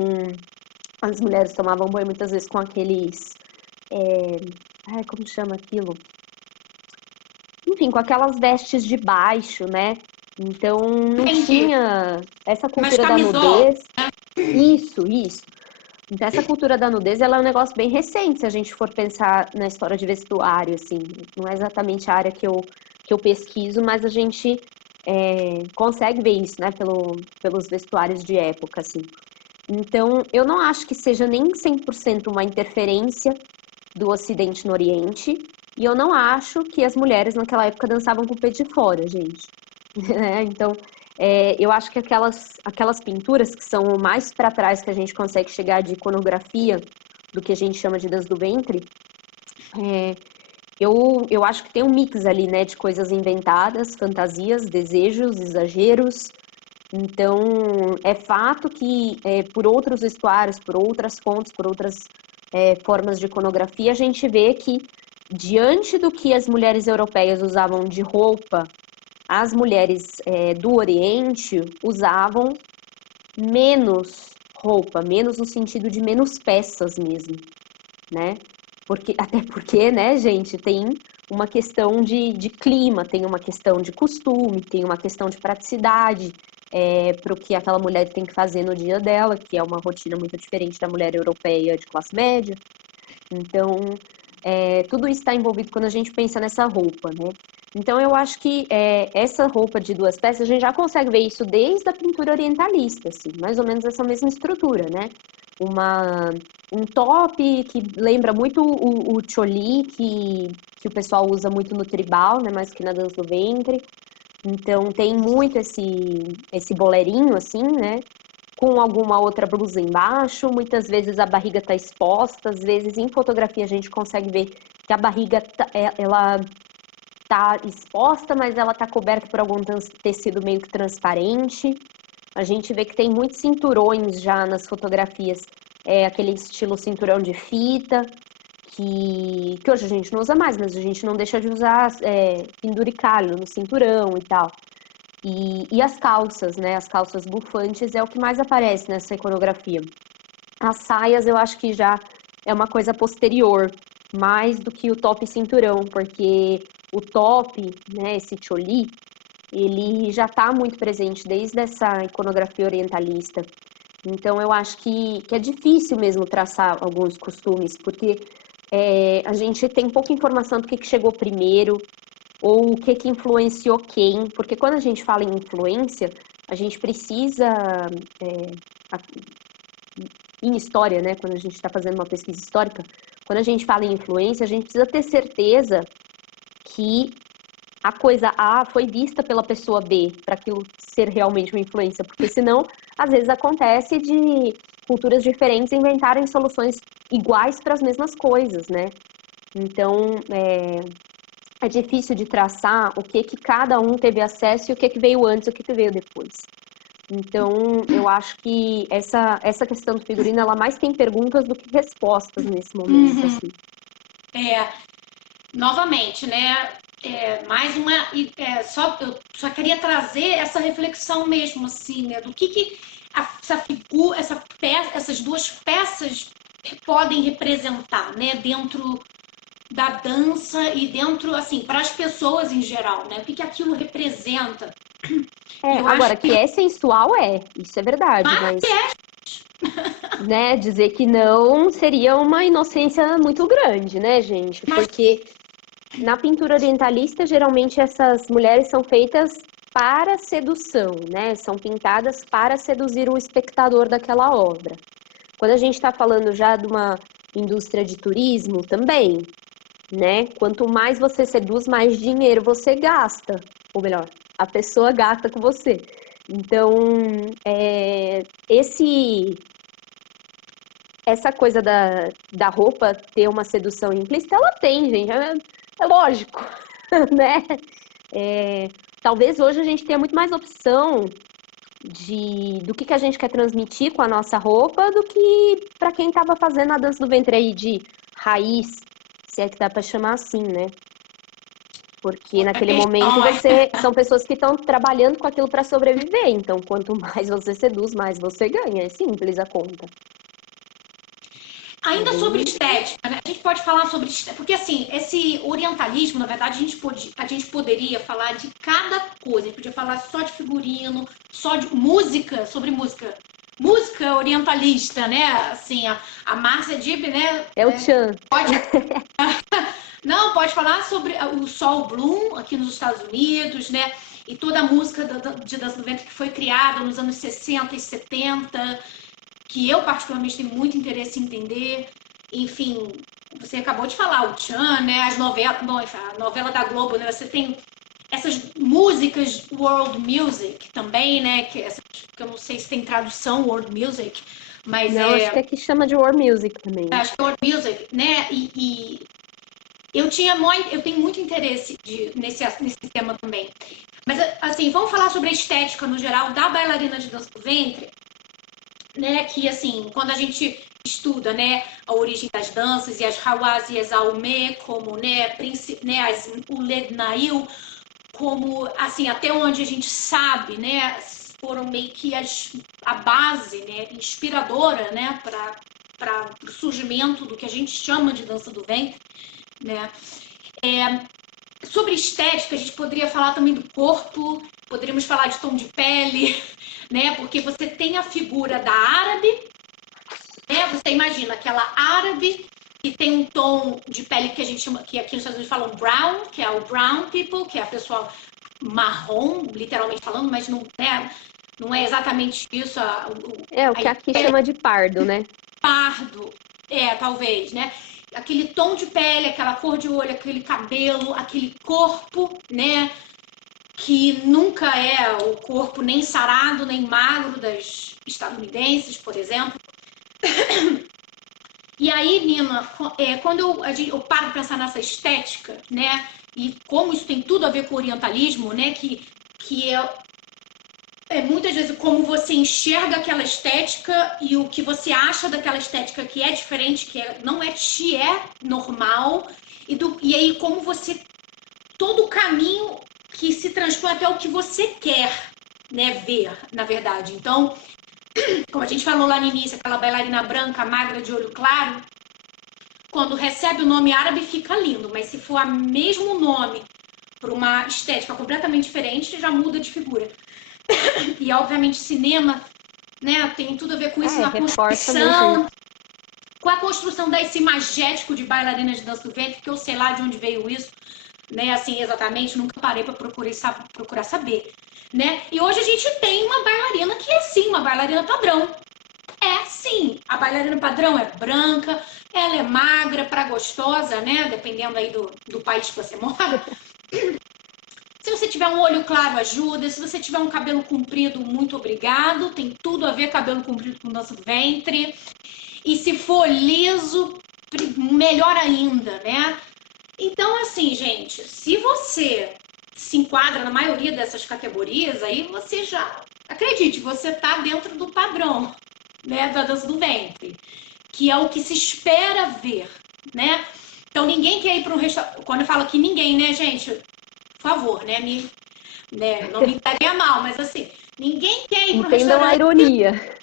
As mulheres tomavam banho muitas vezes com aqueles... como chama aquilo? Enfim, com aquelas vestes de baixo, né? Então, não Entendi. tinha essa cultura da camisola, nudez. né? Isso. Então, essa cultura da nudez, ela é um negócio bem recente, se a gente for pensar na história de vestuário, assim. Não é exatamente a área que eu pesquiso, mas a gente consegue ver isso, né, pelos vestuários de época, assim. Então, eu não acho que seja nem 100% uma interferência do Ocidente no Oriente, e eu não acho que as mulheres naquela época dançavam com o peito de fora, gente. Então, eu acho que aquelas pinturas que são o mais para trás que a gente consegue chegar de iconografia, do que a gente chama de dança do ventre, eu acho que tem um mix ali, né, de coisas inventadas, fantasias, desejos, exageros. Então, é fato que por outros vestuários, por outras fontes, por outras formas de iconografia, a gente vê que, diante do que as mulheres europeias usavam de roupa, as mulheres do Oriente usavam menos roupa, menos no sentido de menos peças mesmo, né? Até porque, né, gente, tem uma questão de clima, tem uma questão de costume, tem uma questão de praticidade para o que aquela mulher tem que fazer no dia dela, que é uma rotina muito diferente da mulher europeia de classe média. Então, tudo isso está envolvido quando a gente pensa nessa roupa, né? Então, eu acho que essa roupa de duas peças, a gente já consegue ver isso desde a pintura orientalista, assim, mais ou menos essa mesma estrutura, né? Um top que lembra muito o choli, que o pessoal usa muito no tribal, né? Mais que na dança do ventre. Então, tem muito esse bolerinho, assim, né? Com alguma outra blusa embaixo, muitas vezes a barriga está exposta, às vezes em fotografia a gente consegue ver que a barriga ela tá exposta, mas ela tá coberta por algum tecido meio que transparente. A gente vê que tem muitos cinturões já nas fotografias, aquele estilo cinturão de fita, que hoje a gente não usa mais, mas a gente não deixa de usar penduricalho no cinturão e tal. E as calças, né? As calças bufantes é o que mais aparece nessa iconografia. As saias eu acho que já é uma coisa posterior, mais do que o top e cinturão, porque o top, né, esse choli, ele já está muito presente desde essa iconografia orientalista. Então eu acho que é difícil mesmo traçar alguns costumes, porque a gente tem pouca informação do que chegou primeiro, ou o que influenciou quem, porque quando a gente fala em influência, a gente precisa, em história, né, quando a gente está fazendo uma pesquisa histórica, quando a gente fala em influência, a gente precisa ter certeza que a coisa A foi vista pela pessoa B, para aquilo ser realmente uma influência, porque senão, às vezes acontece de culturas diferentes inventarem soluções iguais para as mesmas coisas, né? Então, é difícil de traçar o que cada um teve acesso e o que veio antes e o que veio depois. Então, eu acho que essa questão do figurino, ela mais tem perguntas do que respostas nesse momento, assim. Novamente, né? Mais uma. Eu só queria trazer essa reflexão mesmo, assim, né? Do que essa figura, essas duas peças podem representar, né? Dentro da dança e dentro, assim, para as pessoas em geral, né? O que aquilo representa. Agora, que é sensual isso é verdade, mas né, dizer que não seria uma inocência muito grande, né, gente? Porque na pintura orientalista, geralmente essas mulheres são feitas para sedução, né? São pintadas para seduzir o espectador daquela obra. Quando a gente está falando já de uma indústria de turismo, também, né? Quanto mais você seduz, mais dinheiro você gasta. Ou melhor, a pessoa gasta com você. Então, essa coisa da roupa ter uma sedução implícita, ela tem, gente. É lógico, né? Talvez hoje a gente tenha muito mais opção do que a gente quer transmitir com a nossa roupa do que para quem estava fazendo a dança do ventre aí de raiz, se é que dá para chamar assim, né? Porque naquele momento são pessoas que estão trabalhando com aquilo para sobreviver. Então, quanto mais você seduz, mais você ganha. É simples a conta. Ainda sobre estética, né? A gente pode falar sobre estética, porque assim, esse orientalismo, na verdade, a gente poderia falar de cada coisa. A gente podia falar só de figurino, só de música, sobre música. Música música orientalista, né? Assim, a Márcia Dibb, né? É o Chan. Não, pode falar sobre o Sol Bloom aqui nos Estados Unidos, né? E toda a música de dança do ventre que foi criada nos anos 60 e 70, que eu particularmente tenho muito interesse em entender. Enfim, você acabou de falar, o Chan, né? As novelas, bom, a novela da Globo, né? Você tem essas músicas world music também, né? Que eu não sei se tem tradução world music, mas Não, acho que aqui chama de War Music também. acho que é world music, né? E eu tenho muito interesse nesse tema também. Mas, assim, vamos falar sobre a estética no geral da bailarina de dança do ventre, né? Que, assim, quando a gente estuda, né, a origem das danças e as Hawass e as Aumé, como, né, as Ouled Nail, como, assim, até onde a gente sabe, né, foram meio que a base, né, inspiradora, né, para o surgimento do que a gente chama de dança do ventre, né. Sobre estética, a gente poderia falar também do corpo, poderíamos falar de tom de pele, né, porque você tem a figura da árabe, né, você imagina aquela árabe que tem um tom de pele que a gente chama, que aqui nos Estados Unidos falam brown, que é o brown people, que é a pessoa marrom, literalmente falando, mas não é exatamente isso. O que aqui chama de pardo, né? Pardo, talvez, né? Aquele tom de pele, aquela cor de olho, aquele cabelo, aquele corpo, né? Que nunca é o corpo nem sarado, nem magro das estadunidenses, por exemplo. E aí, Nina, quando eu paro de pensar nessa estética, né? E como isso tem tudo a ver com o orientalismo, né? Que é muitas vezes como você enxerga aquela estética e o que você acha daquela estética que é diferente, não te é normal, e aí como você... Todo o caminho que se transpõe até o que você quer, né, ver, na verdade. Então, como a gente falou lá no início, aquela bailarina branca, magra, de olho claro, quando recebe o nome árabe fica lindo, mas se for o mesmo nome para uma estética completamente diferente, já muda de figura. E, obviamente, cinema, né, tem tudo a ver com isso na construção, com a construção desse imagético de bailarina de dança do ventre, que eu sei lá de onde veio isso, né, assim, exatamente, nunca parei para procurar saber, né? E hoje a gente tem uma bailarina que é, sim, uma bailarina padrão. Sim, a bailarina padrão é branca, ela é magra para gostosa, né, dependendo aí do país que você mora. Se você tiver um olho claro, ajuda. Se você tiver um cabelo comprido, muito obrigado. Tem tudo a ver cabelo comprido com dança do ventre. E se for liso, melhor ainda, né? Então, assim, gente, se você se enquadra na maioria dessas categorias, aí você já... Acredite, você tá dentro do padrão, né, da dança do ventre. Que é o que se espera ver, né? Então, ninguém quer ir para um restaurante... Quando eu falo aqui ninguém, né, gente... Por favor, né? Não me peguem mal, mas assim, ninguém quer ir para um restaurante. Entendam a ironia.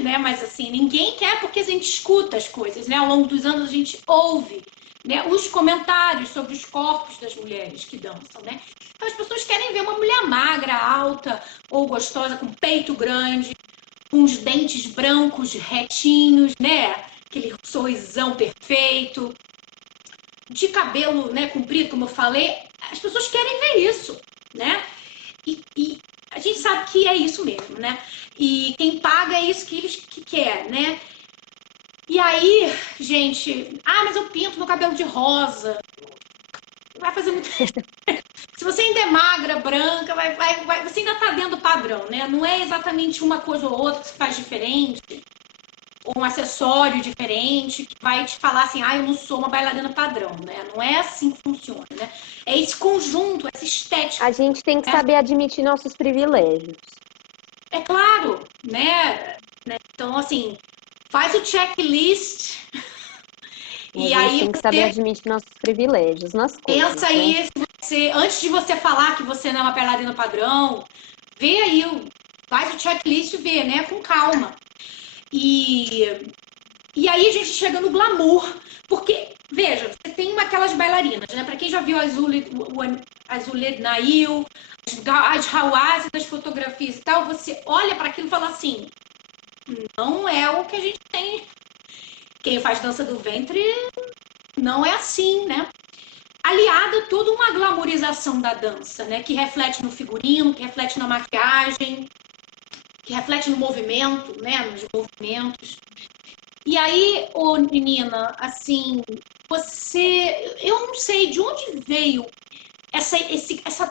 Né? Mas assim, ninguém quer porque a gente escuta as coisas, né? Ao longo dos anos a gente ouve, né, os comentários sobre os corpos das mulheres que dançam, né? Então as pessoas querem ver uma mulher magra, alta ou gostosa, com peito grande, com os dentes brancos retinhos, né? Aquele sorrisão perfeito, de cabelo, né, comprido, como eu falei. As pessoas querem ver isso, né? E a gente sabe que é isso mesmo, né? E quem paga é isso que eles quer, né? E aí, gente... mas eu pinto meu cabelo de rosa. Vai fazer muito... Se você ainda é magra, branca, você ainda tá dentro do padrão, né? Não é exatamente uma coisa ou outra que se faz diferente, ou um acessório diferente que vai te falar assim, eu não sou uma bailarina padrão, né? Não é assim que funciona, né? É esse conjunto, essa estética. A gente tem que saber admitir nossos privilégios. É claro, né? Então, assim, faz o checklist e aí tem que saber admitir nossos privilégios nas coisas. Pensa aí, antes de você falar que você não é uma bailarina padrão, vê aí, faz o checklist e vê, né? Com calma. E aí a gente chega no glamour, porque, veja, você tem aquelas bailarinas, né? Para quem já viu as Ouled Nail, as Hawass das fotografias e tal, você olha para aquilo e fala assim, não é o que a gente tem. Quem faz dança do ventre não é assim, né? Aliada a toda uma glamorização da dança, né? Que reflete no figurino, que reflete na maquiagem, que reflete no movimento, né? Nos movimentos. E aí, ô menina, assim, eu não sei de onde veio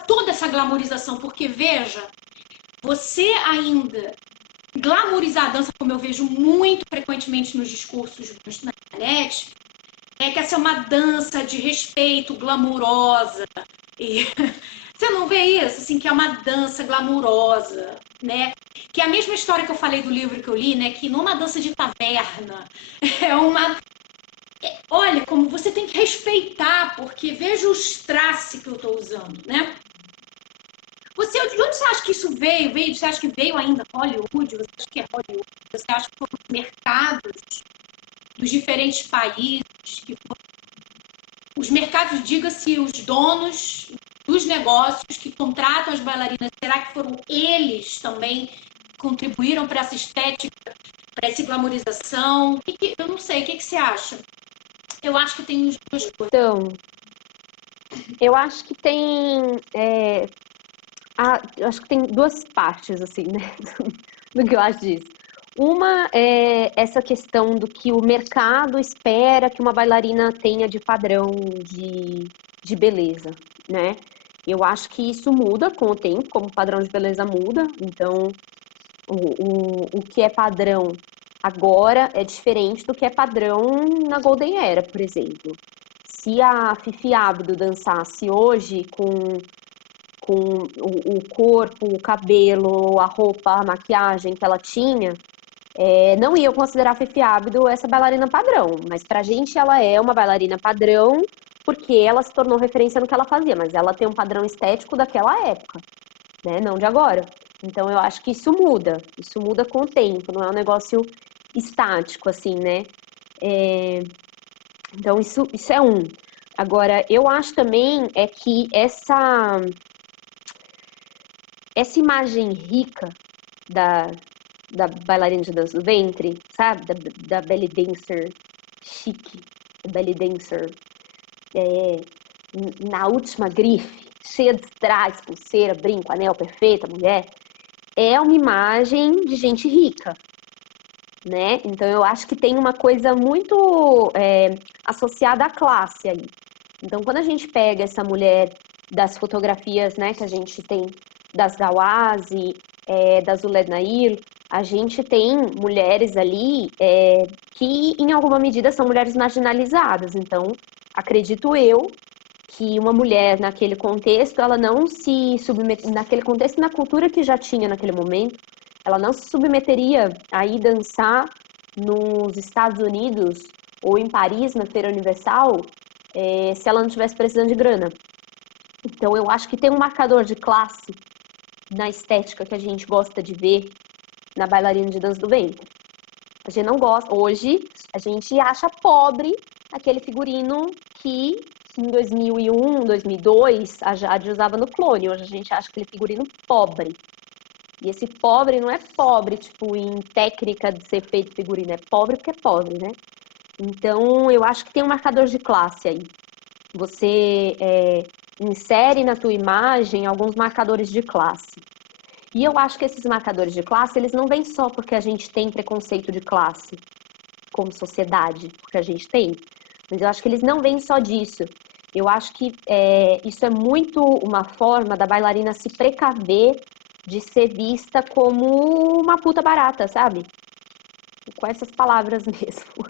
toda essa glamorização, porque veja, você ainda glamorizar a dança, como eu vejo muito frequentemente nos discursos na internet, é que essa é uma dança de respeito, glamurosa. E você não vê isso, assim, que é uma dança glamurosa, né? Que é a mesma história que eu falei do livro que eu li, né? Que numa dança de taverna é uma. Olha, como você tem que respeitar, porque veja os traços que eu estou usando, né? De onde você acha que isso veio? Você acha que veio ainda Hollywood? Você acha que é Hollywood? Você acha que foram os mercados dos diferentes países? Os mercados, diga-se, os donos dos negócios que contratam as bailarinas, será que foram eles também que contribuíram para essa estética, para essa glamorização? Eu não sei, o que você acha? Eu acho que tem os dois coisas. Então, eu acho que tem eu acho que tem duas partes, assim, né, do que eu acho disso. Uma é essa questão do que o mercado espera que uma bailarina tenha de padrão de beleza, né? Eu acho que isso muda com o tempo, como o padrão de beleza muda. Então, o que é padrão agora é diferente do que é padrão na Golden Era, por exemplo. Se a Fifi Abdo dançasse hoje com o corpo, o cabelo, a roupa, a maquiagem que ela tinha, não ia considerar a Fifi Abdo essa bailarina padrão, mas pra gente ela é uma bailarina padrão porque ela se tornou referência no que ela fazia, mas ela tem um padrão estético daquela época, né? Não de agora. Então eu acho que isso muda com o tempo, não é um negócio estático, assim, né? Então isso é um. Agora, eu acho também que essa imagem rica da bailarina de dança do ventre, sabe? Da belly dancer chique, belly dancer na última grife, cheia de strass, pulseira, brinco, anel, perfeita, mulher, é uma imagem de gente rica, né? Então eu acho que tem uma coisa muito associada à classe aí. Então quando a gente pega essa mulher das fotografias, né, que a gente tem das Gawase, da Zuled Nair, a gente tem mulheres ali que, em alguma medida, são mulheres marginalizadas. Então, acredito eu que uma mulher, naquele contexto, ela não se submeteria, naquele contexto, na cultura que já tinha naquele momento, ela não se submeteria a ir dançar nos Estados Unidos ou em Paris, na Feira Universal, se ela não estivesse precisando de grana. Então, eu acho que tem um marcador de classe na estética que a gente gosta de ver na bailarina de dança do ventre. A gente não gosta. Hoje, a gente acha pobre aquele figurino que em 2001, 2002, a Jade usava no Clone. Hoje a gente acha aquele figurino pobre. E esse pobre não é pobre, tipo, em técnica de ser feito figurino. É pobre porque é pobre, né? Então, eu acho que tem um marcador de classe aí. Você insere na tua imagem alguns marcadores de classe. E eu acho que esses marcadores de classe, eles não vêm só porque a gente tem preconceito de classe, como sociedade, porque a gente tem. Mas eu acho que eles não vêm só disso. Eu acho que isso é muito uma forma da bailarina se precaver de ser vista como uma puta barata, sabe? Com essas palavras mesmo.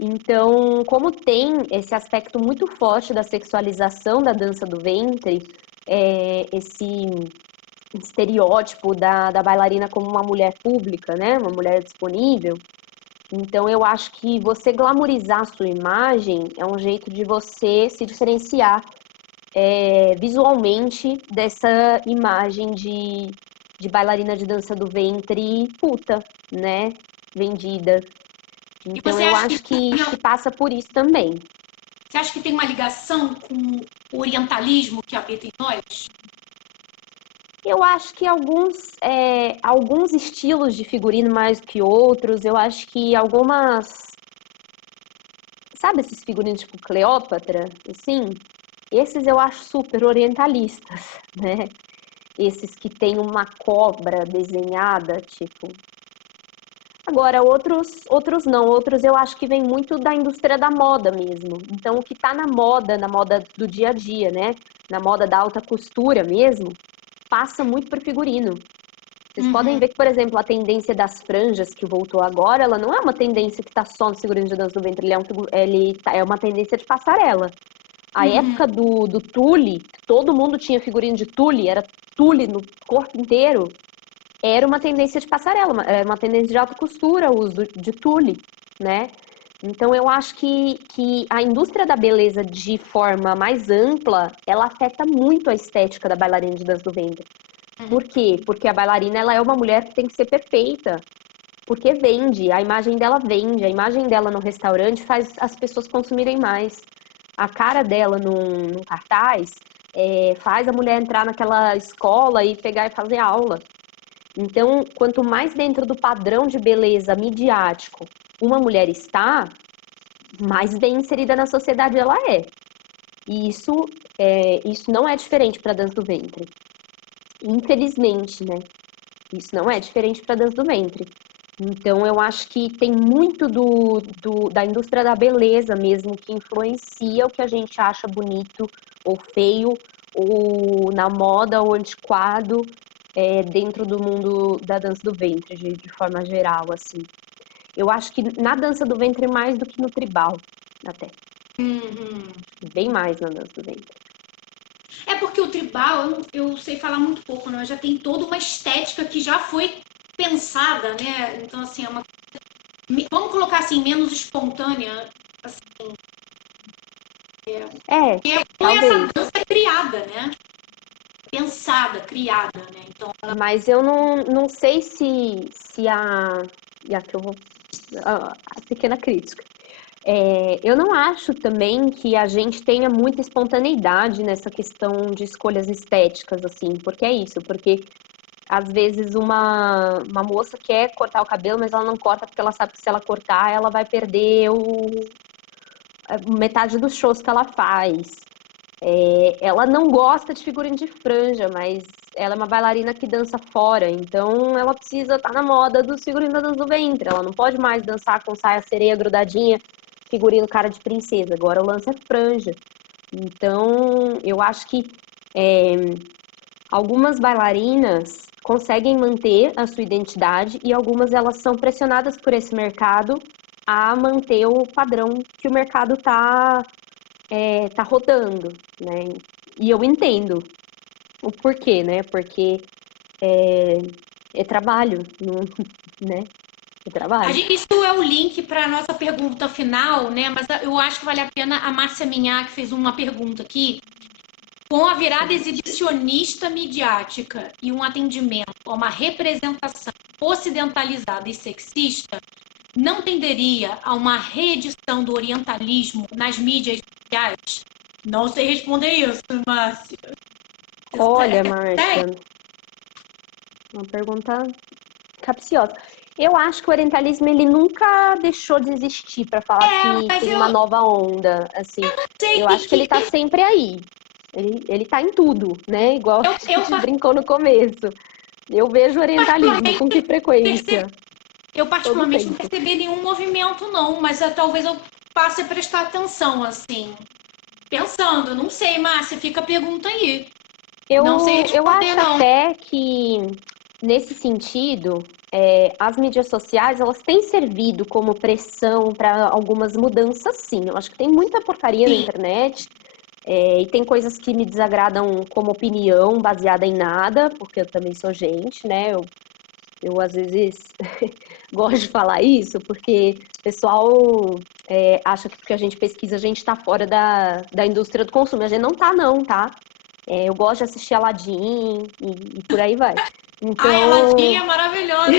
Então, como tem esse aspecto muito forte da sexualização da dança do ventre, esse estereótipo da bailarina como uma mulher pública, né? Uma mulher disponível. Então, eu acho que você glamorizar a sua imagem é um jeito de você se diferenciar visualmente dessa imagem de bailarina de dança do ventre puta, né? Vendida. Então, eu acho que passa por isso também. Você acha que tem uma ligação com o orientalismo que habita em nós? Eu acho que alguns estilos de figurino mais do que outros, eu acho que algumas, sabe esses figurinos tipo Cleópatra, assim? Esses eu acho super orientalistas, né? Esses que tem uma cobra desenhada, tipo. Agora, outros não, outros eu acho que vem muito da indústria da moda mesmo. Então, o que tá na moda do dia a dia, né? Na moda da alta costura mesmo, passa muito por figurino. Vocês podem ver que, por exemplo, a tendência das franjas que voltou agora, ela não é uma tendência que está só no figurino de dança do ventre, é uma tendência de passarela. A época do tule, todo mundo tinha figurino de tule, era tule no corpo inteiro, era uma tendência de passarela, era uma tendência de alta costura, o uso de tule, né? Então, eu acho que a indústria da beleza de forma mais ampla, ela afeta muito a estética da bailarina de dança do ventre. Por quê? Porque a bailarina, ela é uma mulher que tem que ser perfeita, porque vende, a imagem dela vende, a imagem dela no restaurante faz as pessoas consumirem mais. A cara dela num cartaz faz a mulher entrar naquela escola e pegar e fazer aula. Então, quanto mais dentro do padrão de beleza midiático uma mulher está, mais bem inserida na sociedade ela é. E isso não é diferente para a dança do ventre. Infelizmente, né? Isso não é diferente para a dança do ventre. Então, eu acho que tem muito da indústria da beleza mesmo que influencia o que a gente acha bonito ou feio, ou na moda ou antiquado, dentro do mundo da dança do ventre, de forma geral, assim. Eu acho que na dança do ventre mais do que no tribal, até. Bem mais na dança do ventre. É porque o tribal, eu sei falar muito pouco, né? Já tem toda uma estética que já foi pensada, né? Então, assim, é uma. Vamos colocar assim, menos espontânea. Assim, talvez. essa dança é criada, né? Pensada, criada, né? Então, Mas eu não sei se e aqui eu vou. A pequena crítica. Eu não acho também que a gente tenha muita espontaneidade nessa questão de escolhas estéticas, assim, porque é isso, porque às vezes uma moça quer cortar o cabelo, mas ela não corta porque ela sabe que se ela cortar, ela vai perder metade dos shows que ela faz. Ela não gosta de figurino de franja, mas ela é uma bailarina que dança fora, então ela precisa estar na moda do figurino da dança do ventre. Ela não pode mais dançar com saia sereia grudadinha, figurino cara de princesa. Agora o lance é franja. Então, eu acho que algumas bailarinas conseguem manter a sua identidade e algumas elas são pressionadas por esse mercado a manter o padrão que o mercado está rodando, né? E eu entendo o porquê, né? Porque é trabalho, não, né? É trabalho. isso é o link para a nossa pergunta final, né? Mas eu acho que vale a pena. A Márcia Minhac fez uma pergunta aqui. Com a virada exibicionista midiática e um atendimento a uma representação ocidentalizada e sexista, não tenderia a uma reedição do orientalismo nas mídias sociais? Não sei responder isso, Márcia. Olha, Márcia, uma pergunta capciosa. Eu acho que o orientalismo ele nunca deixou de existir para falar que tem uma nova onda, assim. Eu acho que ele tá sempre aí. Ele tá em tudo, né? Igual a gente brincou no começo. Eu vejo orientalismo com que frequência? Eu particularmente não percebi nenhum movimento, não, mas talvez eu passe a prestar atenção, assim. Pensando, não sei, Márcia, fica a pergunta aí. Não sei responder, eu acho até que, nesse sentido, as mídias sociais, elas têm servido como pressão para algumas mudanças, sim. Eu acho que tem muita porcaria na internet, e tem coisas que me desagradam como opinião, baseada em nada, porque eu também sou gente, né? Eu às vezes gosto de falar isso, porque o pessoal acha que porque a gente pesquisa, a gente está fora da indústria do consumo. A gente não tá, não, tá? Eu gosto de assistir Aladdin e por aí vai. Então, Aladdin é maravilhosa.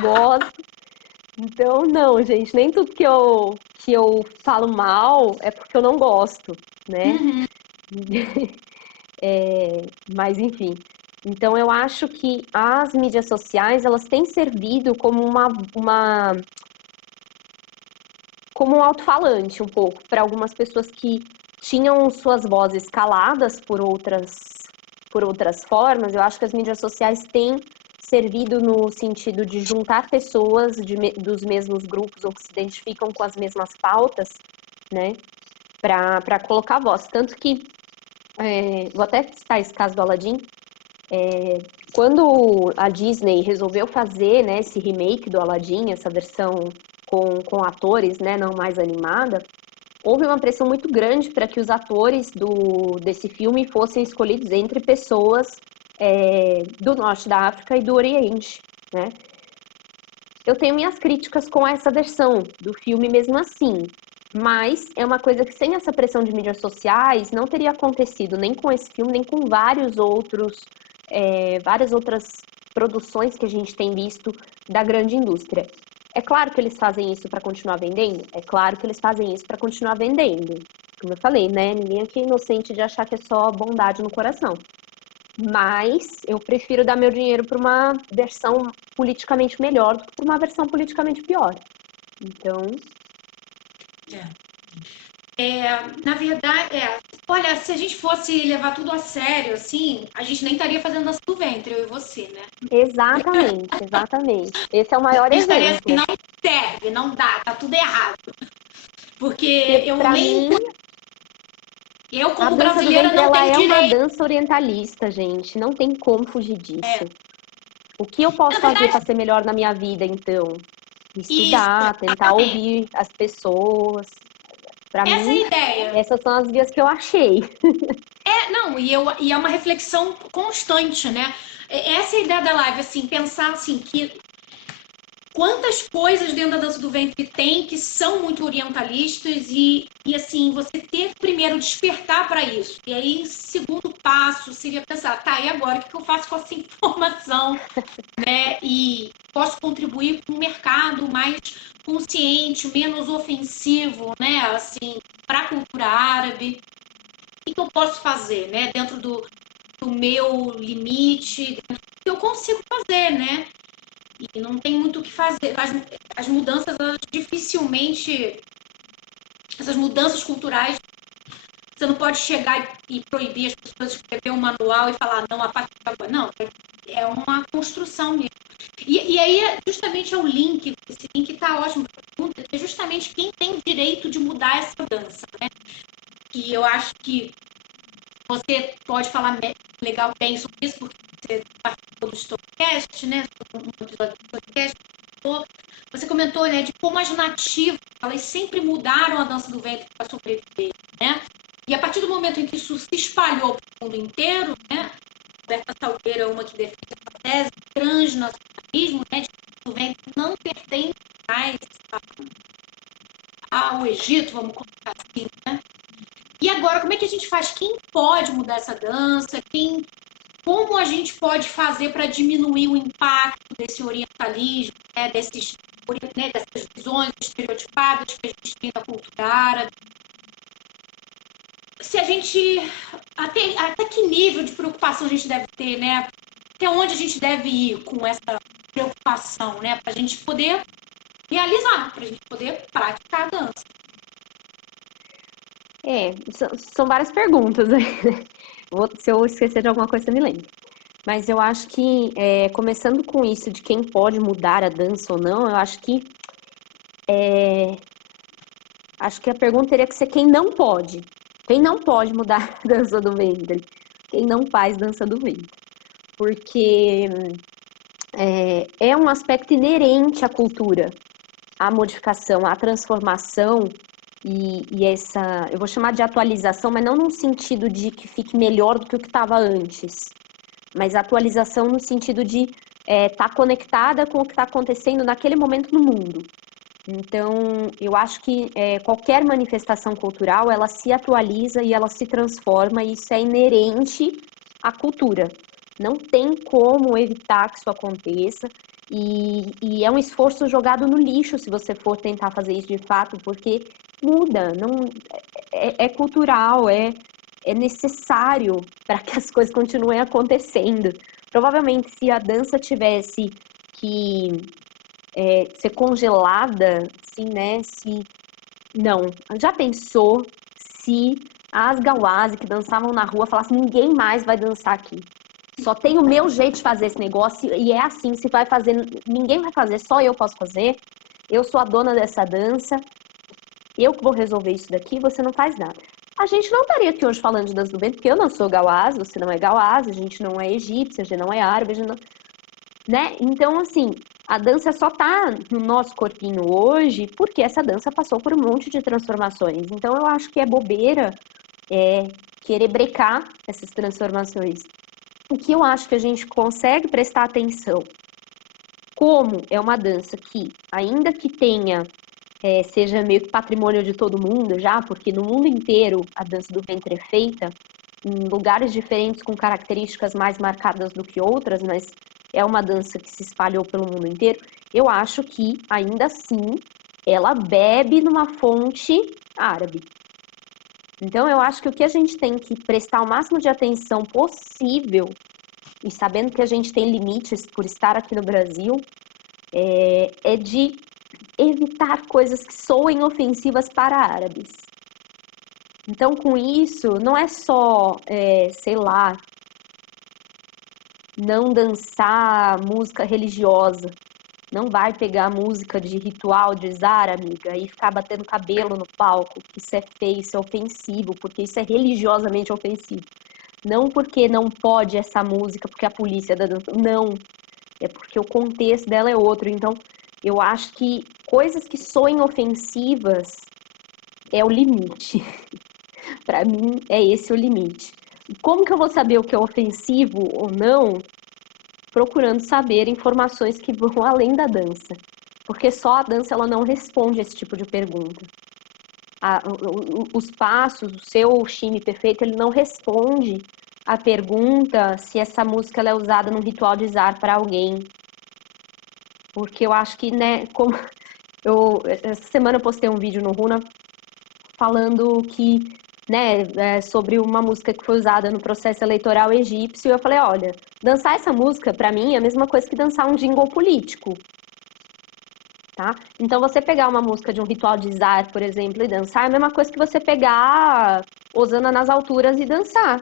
Gosto. Então, não, gente, nem tudo que eu falo mal é porque eu não gosto, né? Mas, enfim. Então, eu acho que as mídias sociais, elas têm servido como como um alto-falante um pouco para algumas pessoas que tinham suas vozes caladas por outras formas. Eu acho que as mídias sociais têm servido no sentido de juntar pessoas dos mesmos grupos ou que se identificam com as mesmas pautas, né, para colocar voz. Tanto que, vou até citar esse caso do Aladdin, quando a Disney resolveu fazer, né, esse remake do Aladdin, essa versão com atores, né, não mais animada, houve uma pressão muito grande para que os atores desse filme fossem escolhidos entre pessoas do norte da África e do Oriente, né? Eu tenho minhas críticas com essa versão do filme mesmo assim, mas é uma coisa que sem essa pressão de mídias sociais não teria acontecido nem com esse filme, nem com várias outras produções que a gente tem visto da grande indústria. É claro que eles fazem isso para continuar vendendo? É claro que eles fazem isso para continuar vendendo. Como eu falei, né? Ninguém aqui é inocente de achar que é só bondade no coração. Mas eu prefiro dar meu dinheiro para uma versão politicamente melhor do que para uma versão politicamente pior. Então, Na verdade, olha, se a gente fosse levar tudo a sério, assim, a gente nem estaria fazendo dança do ventre, eu e você, né? exatamente, exatamente. Esse é o maior A gente estaria assim, exemplo. não serve, não dá, tá tudo errado. Porque Porque, para mim, eu a como dança do brasileira, ventre, não ela tenho é uma direito. dança orientalista, gente. Não tem como fugir disso. O que eu posso Na fazer verdade, para ser melhor na minha vida, então? isso, Estudar, tentar exatamente. ouvir as pessoas. Para Essa é mim, a ideia. essas são as vias que eu achei. Não, e é uma reflexão constante, né? Essa é a ideia da live, assim, pensar assim, que quantas coisas dentro da dança do ventre tem que são muito orientalistas e assim, você ter primeiro despertar para isso. E aí, segundo passo seria pensar, tá, e agora o que eu faço com essa informação, né? E posso contribuir com um mercado mais consciente, menos ofensivo, né? Assim, para a cultura árabe. O que eu posso fazer, né? Dentro do meu limite, dentro do que eu consigo fazer, né? E não tem muito o que fazer. As mudanças, elas dificilmente. Essas mudanças culturais, você não pode chegar e proibir as pessoas de escrever um manual e falar, não, a partir de agora. Não, é uma construção mesmo. E aí, justamente, é o link, esse link está ótimo para a pergunta, é justamente quem tem o direito de mudar essa dança, né? E eu acho que você pode falar legal bem sobre isso, porque você participou do Storycast, né? Um episódio do Storycast. Você comentou, né, de como as nativas, elas sempre mudaram a dança do ventre para sobreviver, né? E a partir do momento em que isso se espalhou para o mundo inteiro, né? Roberta Salgueiro é uma que defende essa tese transnacionalismo, né? De que o ventre não pertence mais ao Egito, vamos colocar assim, né? E agora, como é que a gente faz? Quem pode mudar essa dança? Como a gente pode fazer para diminuir o impacto desse orientalismo, né, dessas visões estereotipadas que a gente tem da cultura árabe? Se a gente. Até que nível de preocupação a gente deve ter, né? Até onde a gente deve ir com essa preocupação, né? Para a gente poder realizar, para a gente poder praticar a dança. São várias perguntas aí, né? Se eu esquecer de alguma coisa, você me lembra. Mas eu acho que, começando com isso de quem pode mudar a dança ou não, eu acho que a pergunta teria que ser quem não pode. Quem não pode mudar a dança do ventre? Quem não faz dança do ventre? Porque é um aspecto inerente à cultura, à modificação, à transformação e essa, eu vou chamar de atualização, mas não no sentido de que fique melhor do que o que estava antes, mas atualização no sentido de estar conectada com o que está acontecendo naquele momento no mundo. Então, eu acho que qualquer manifestação cultural, ela se atualiza e ela se transforma, e isso é inerente à cultura. Não tem como evitar que isso aconteça, e é um esforço jogado no lixo se você for tentar fazer isso de fato, porque muda, não, é cultural, é necessário para que as coisas continuem acontecendo. Provavelmente, se a dança tivesse que ser congelada, assim, né? Não. Já pensou se as Gawase que dançavam na rua falassem, ninguém mais vai dançar aqui. Só tem o meu jeito de fazer esse negócio e é assim, se vai fazer, ninguém vai fazer, só eu posso fazer. Eu sou a dona dessa dança, eu que vou resolver isso daqui, você não faz nada. A gente não estaria aqui hoje falando de dança do ventre, porque eu não sou Gawase, você não é Gawase, a gente não é egípcia, a gente não é árabe, a gente não... né? Então, assim, a dança só tá no nosso corpinho hoje porque essa dança passou por um monte de transformações. Então, eu acho que é bobeira querer brecar essas transformações. O que eu acho que a gente consegue prestar atenção, como é uma dança que, ainda que tenha, seja meio que patrimônio de todo mundo já, porque no mundo inteiro a dança do ventre é feita, em lugares diferentes com características mais marcadas do que outras, mas é uma dança que se espalhou pelo mundo inteiro, eu acho que, ainda assim, ela bebe numa fonte árabe. Então, eu acho que o que a gente tem que prestar o máximo de atenção possível, e sabendo que a gente tem limites por estar aqui no Brasil, é de evitar coisas que soem ofensivas para árabes. Então, com isso, não é só, sei lá, não dançar música religiosa. Não vai pegar música de ritual de Zara, amiga, e ficar batendo cabelo no palco. Isso é feio, isso é ofensivo, porque isso é religiosamente ofensivo. Não porque não pode essa música, porque a polícia da dança. Não. É porque o contexto dela é outro. Então, eu acho que coisas que soem ofensivas é o limite. Para mim, é esse o limite. E como que eu vou saber o que é ofensivo ou não? Procurando saber informações que vão além da dança. Porque só a dança ela não responde esse tipo de pergunta. Os passos, o seu shime perfeito, ele não responde a pergunta se essa música ela é usada num ritual de zar para alguém. Porque eu acho que, né, como essa semana eu postei um vídeo no Runa falando que, né, sobre uma música que foi usada no processo eleitoral egípcio, e eu falei, olha, dançar essa música, para mim, é a mesma coisa que dançar um jingle político, tá? Então, você pegar uma música de um ritual de zar, por exemplo, e dançar, é a mesma coisa que você pegar Osana nas alturas e dançar.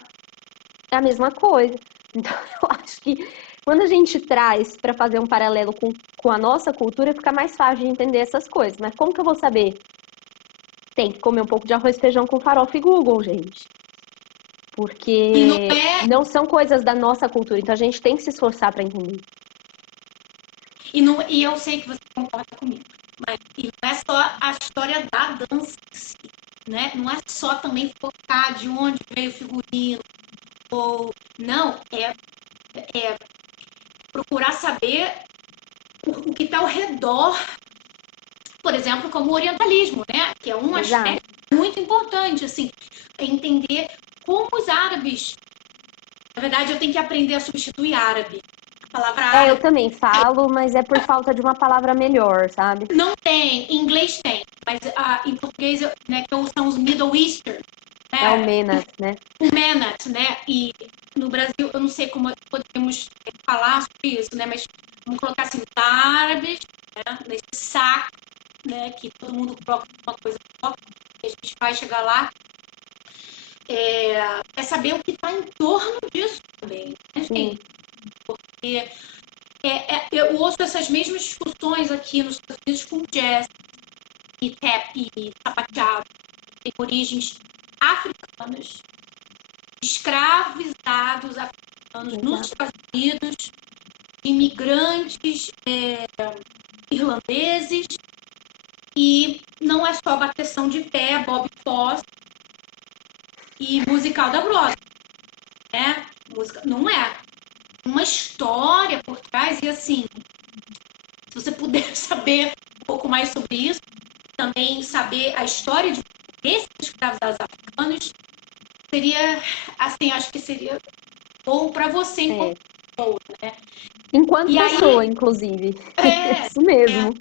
É a mesma coisa. Então, eu acho que quando a gente traz para fazer um paralelo com a nossa cultura, fica mais fácil de entender essas coisas. Mas como que eu vou saber? Tem que comer um pouco de arroz e feijão com farofa e Google, gente. Porque não são coisas da nossa cultura, então a gente tem que se esforçar para entender. E eu sei que você concorda comigo, mas não é só a história da dança em si, né? Não é só também focar de onde veio o figurino, ou não, é procurar saber o que está ao redor, por exemplo, como o orientalismo, né? Que é um aspecto muito importante, assim, entender como os árabes. Na verdade, eu tenho que aprender a substituir árabe. A palavra árabe. Eu também falo, mas é por falta de uma palavra melhor, sabe? Não tem, em inglês tem, mas em português, né, que são os Middle Eastern. Né? É o Menat, né? O Menat, né? E no Brasil, eu não sei como podemos falar sobre isso, né? Mas vamos colocar assim, os árabes, né? Nesse saco, né? Que todo mundo coloca uma coisa só, e a gente vai chegar lá. É saber o que está em torno disso também, né, gente? Porque eu ouço essas mesmas discussões aqui nos Estados Unidos com jazz e tap e sapateado. Tem origens africanas, escravizados africanos nos Estados Unidos, imigrantes irlandeses, e não é só bateção de pé, Bob Fosse e musical da Broadway, né? Música não é uma história por trás, e assim, se você puder saber um pouco mais sobre isso, também saber a história de esses escravizados africanos, seria, assim, acho que seria bom para você enquanto pessoa, né? Enquanto pessoa, inclusive. Isso mesmo.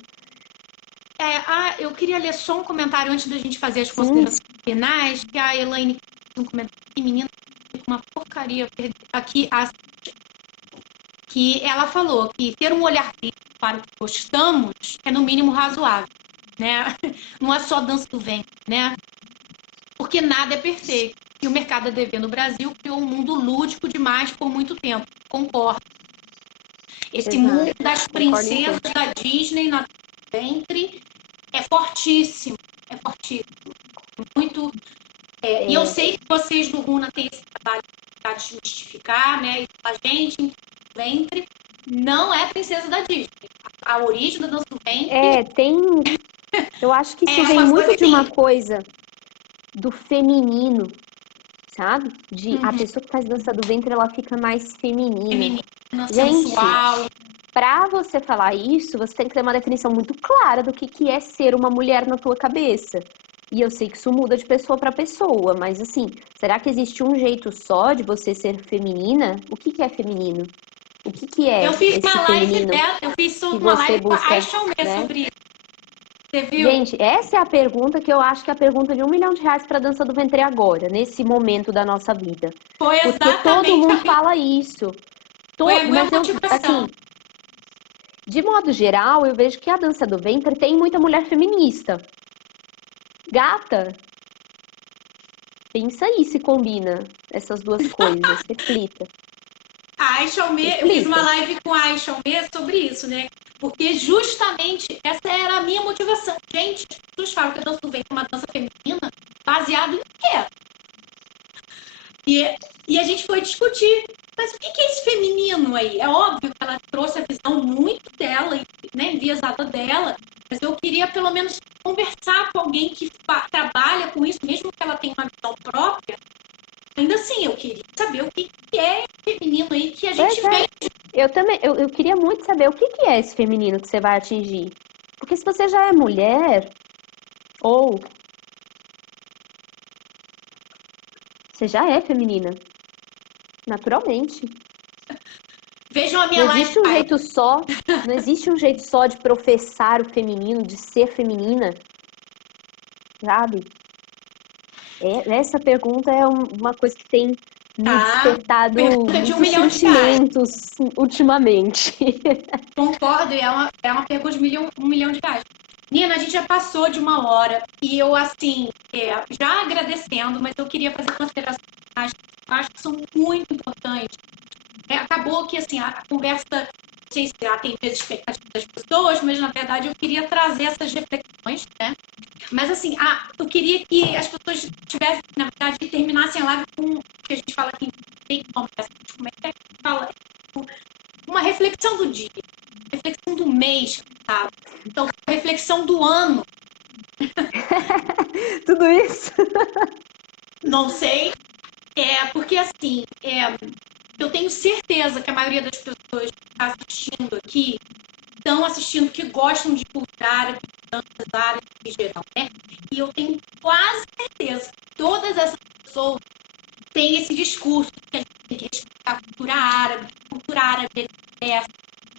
Eu queria ler só um comentário antes da gente fazer as considerações finais, que a Elaine fez um comentário menina, uma porcaria aqui, que ela falou que ter um olhar crítico para o que gostamos é no mínimo razoável, né? Não é só dança do ventre, né? Porque nada é perfeito. E o mercado da TV no Brasil criou um mundo lúdico demais por muito tempo. Concordo. Esse mundo das princesas da Disney na ventre é fortíssimo. É fortíssimo. Muito. E eu sei que vocês do Runa têm esse trabalho para desmistificar, né? E a gente, ventre, não é princesa da Disney. A origem da dança do ventre. Eu acho que isso vem muito de uma coisa do feminino, sabe? A pessoa que faz dança do ventre, ela fica mais feminina. Gente, sensual. Pra você falar isso, você tem que ter uma definição muito clara do que é ser uma mulher na tua cabeça. E eu sei que isso muda de pessoa para pessoa, mas assim, será que existe um jeito só de você ser feminina? O que é feminino? O que é eu fiz esse uma feminino live dela, eu fiz que uma você live busca, com a Aisha Almeida, né? sobre isso. Você viu? Gente, essa é a pergunta que eu acho que é a pergunta de R$1 milhão para dança do ventre agora, nesse momento da nossa vida. Foi Porque exatamente todo mundo fala isso. Foi a minha Mas eu, motivação. assim, de modo geral, eu vejo que a dança do ventre tem muita mulher feminista. Gata, pensa aí se combina essas duas coisas. Reflita. A Aisha Almeida, eu fiz uma live com a Aisha Almeida sobre isso, né? Porque justamente essa era a minha motivação. Gente, as pessoas falam que a dança do ventre é uma dança feminina baseado em quê? E a gente foi discutir. Mas o que é esse feminino aí? É óbvio que ela trouxe a visão muito dela, né, enviesada dela, mas eu queria pelo menos conversar com alguém que trabalha com isso, mesmo que ela tenha uma visão própria. Ainda assim, eu queria saber o que é esse feminino aí que a gente vende. Eu também, eu queria muito saber o que é esse feminino que você vai atingir. Porque se você já é mulher, ou você já é feminina, naturalmente. Vejam a minha Não live. existe um jeito só, não existe um jeito só de professar o feminino, de ser feminina, sabe? Essa pergunta é uma coisa que tem me despertado muitos sentimentos ultimamente. Concordo, e é uma pergunta de R$1 milhão. Nina, a gente já passou de 1 hora e eu, assim, já agradecendo, mas eu queria fazer considerações que acho que são muito importantes. Acabou que, assim, a conversa, não sei se atende as expectativas das pessoas, mas, na verdade, eu queria trazer essas reflexões, né? Mas, assim, eu queria que as pessoas tivessem, na verdade, terminassem a live com o que a gente fala aqui, como é que fala? Uma reflexão do dia, reflexão do mês, sabe? Então, reflexão do ano. Tudo isso? Não sei. Porque, assim, eu tenho certeza que a maioria das pessoas que está assistindo aqui estão assistindo que gostam de cultura árabe, danças árabes em geral, né? E eu tenho quase certeza que todas essas pessoas têm esse discurso que a gente tem que respeitar a cultura árabe é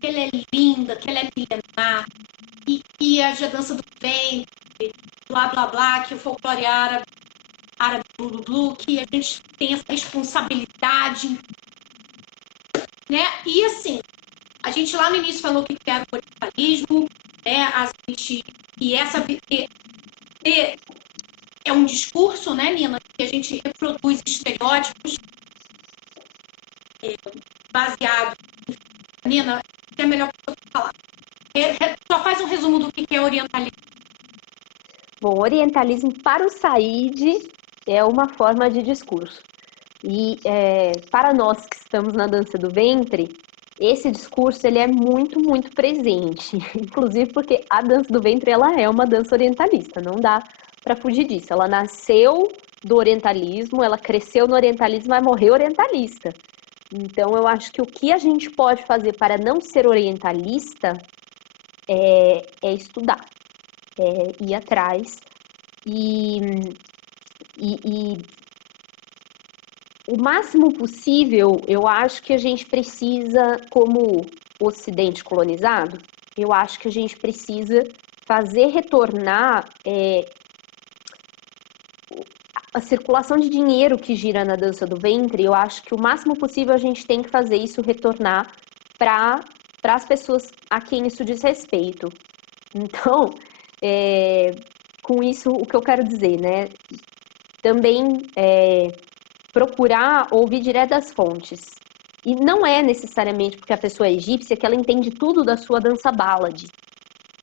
que ela é linda, que ela é milenar, e que a dança do ventre, blá blá blá, que o folclore árabe blu blu blu, que a gente tem essa responsabilidade, né? E assim, a gente lá no início falou que era o orientalismo, né? É um discurso, né, Nina, que a gente reproduz estereótipos baseado. Nina, é melhor que eu falar. Só faz um resumo do que é orientalismo. Bom, orientalismo para o Said é uma forma de discurso. E para nós que estamos na dança do ventre, esse discurso ele é muito, muito presente. Inclusive porque a dança do ventre ela é uma dança orientalista, não dá para fugir disso. Ela nasceu do orientalismo, ela cresceu no orientalismo, vai morrer orientalista. Então eu acho que o que a gente pode fazer para não ser orientalista é estudar, ir atrás e o máximo possível, eu acho que a gente precisa, como Ocidente colonizado, eu acho que a gente precisa fazer retornar a circulação de dinheiro que gira na dança do ventre, eu acho que o máximo possível a gente tem que fazer isso retornar para as pessoas a quem isso diz respeito. Então, com isso, o que eu quero dizer, né? Também procurar ouvir direto das fontes. E não é necessariamente porque a pessoa é egípcia que ela entende tudo da sua dança ballad.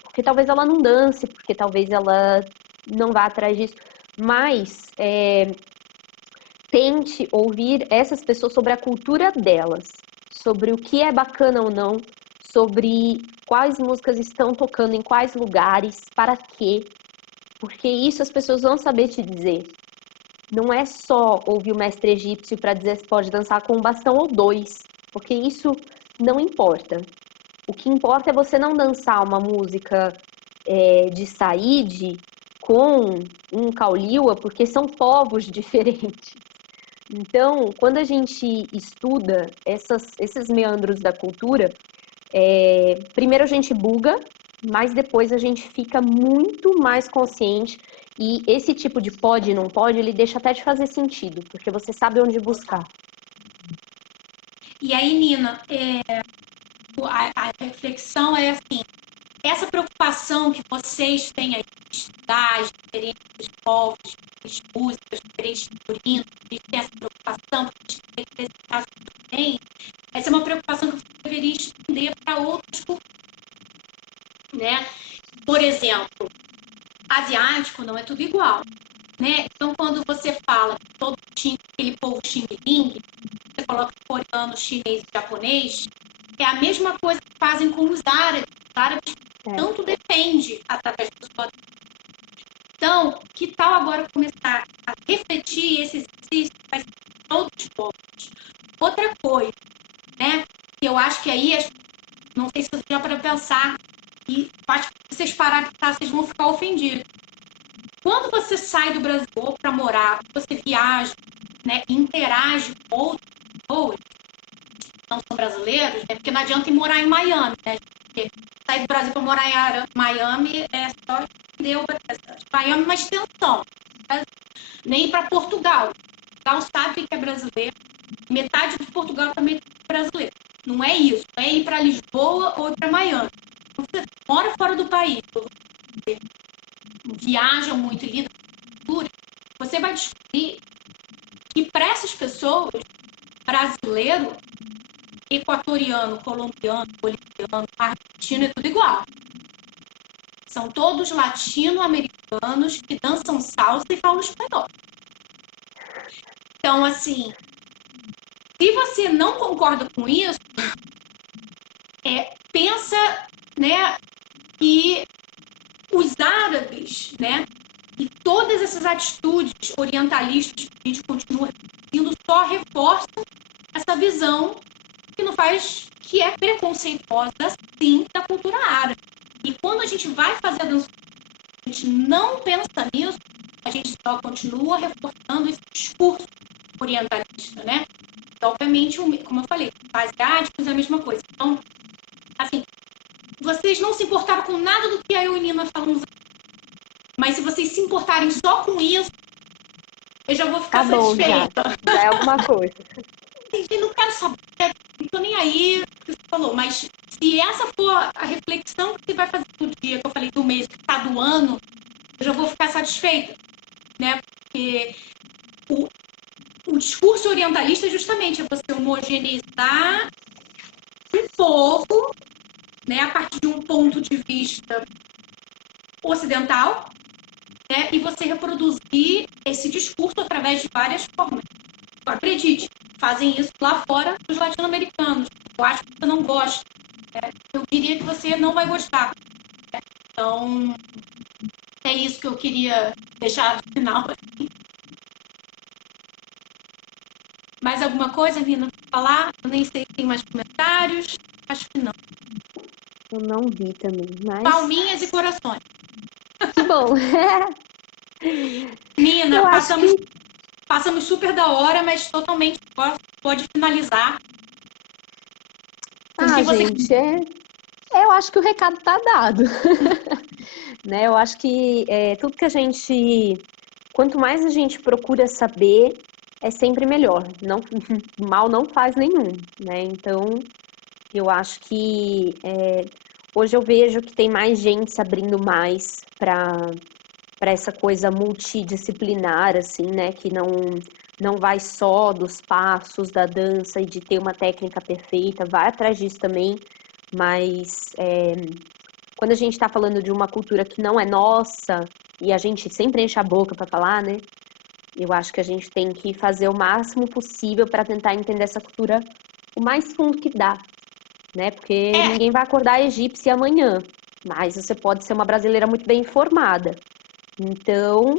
Porque talvez ela não dance, porque talvez ela não vá atrás disso. Mas tente ouvir essas pessoas sobre a cultura delas, sobre o que é bacana ou não, sobre quais músicas estão tocando em quais lugares, para quê. Porque isso as pessoas vão saber te dizer. Não é só ouvir o mestre egípcio para dizer se pode dançar com um bastão ou dois, porque isso não importa. O que importa é você não dançar uma música de Said com um Kauliwa, porque são povos diferentes. Então, quando a gente estuda esses meandros da cultura, primeiro a gente buga, mas depois a gente fica muito mais consciente e esse tipo de pode e não pode, ele deixa até de fazer sentido, porque você sabe onde buscar. E aí, Nina, a reflexão é assim, essa preocupação que vocês têm aí de estudar as diferentes povos, diferentes músicas, diferentes figurinos, de ter essa preocupação, de ter que desenhar tudo bem, essa é uma preocupação que você deveria estender para outros culturas, né? Por exemplo, asiático não é tudo igual, né? Então, quando você fala que todo aquele povo xing-ling, você coloca coreano, chinês e japonês, é a mesma coisa que fazem com os árabes. Os árabes tanto depende através do sua. Então, que tal agora começar a refletir esse exercício para todos os povos? Outra coisa, né? Que eu acho que aí, não sei se você já para pensar, e acho que vocês pararem, vocês vão ficar ofendidos. Quando você sai do Brasil para morar, você viaja, né, e interage com outras pessoas, não são brasileiros, né, porque não adianta ir morar em Miami, né? Porque sair do Brasil para morar em Miami é só entendeu? Miami é uma extensão. Né? Nem ir para Portugal. Portugal sabe que é brasileiro. Metade de Portugal também é brasileiro. Não é isso. É ir para Lisboa ou para Miami. Você mora fora do país, você viaja muito e lida com cultura, você vai descobrir que para essas pessoas, brasileiro, equatoriano, colombiano, boliviano, argentino, é tudo igual. São todos latino-americanos que dançam salsa e falam espanhol. Então, assim, se você não concorda com isso, pensa, né, que os árabes, né, e todas essas atitudes orientalistas que a gente continua repetindo só reforçam essa visão que não faz, que é preconceituosa, sim, da cultura árabe. E quando a gente vai fazer a dança, a gente não pensa nisso, a gente só continua reforçando esse discurso orientalista, né? Então, obviamente, como eu falei, asiáticos é a mesma coisa. Então, assim, vocês não se importaram com nada do que eu e Nina falamos, mas se vocês se importarem só com isso, eu já vou ficar satisfeita. Já é alguma coisa. Eu não quero saber, não tô nem aí o que você falou, mas se essa for a reflexão que você vai fazer do dia, que eu falei do mês, que tá do ano, eu já vou ficar satisfeita, né? Porque o discurso orientalista justamente é você homogeneizar um povo, né, a partir de um ponto de vista ocidental, né, e você reproduzir esse discurso através de várias formas. Acredite, fazem isso lá fora os latino-americanos. Eu acho que você não gosta. Né? Eu diria que você não vai gostar. Né? Então, é isso que eu queria deixar no final. Assim. Mais alguma coisa, Nina, para falar? Eu nem sei se tem mais comentários. Acho que não. Eu não vi também, mas... Palminhas e corações. Que bom. Nina, passamos super da hora, mas totalmente pode finalizar. Gente, eu acho que o recado tá dado. Né? Eu acho que tudo que a gente quanto mais a gente procura saber, é sempre melhor. Não, mal não faz nenhum, né? Então, eu acho que hoje eu vejo que tem mais gente se abrindo mais para essa coisa multidisciplinar, assim, né? Que não vai só dos passos da dança e de ter uma técnica perfeita, vai atrás disso também, mas quando a gente está falando de uma cultura que não é nossa, e a gente sempre enche a boca para falar, né? Eu acho que a gente tem que fazer o máximo possível para tentar entender essa cultura o mais fundo que dá, né? Porque ninguém vai acordar egípcia amanhã, mas você pode ser uma brasileira muito bem informada. Então,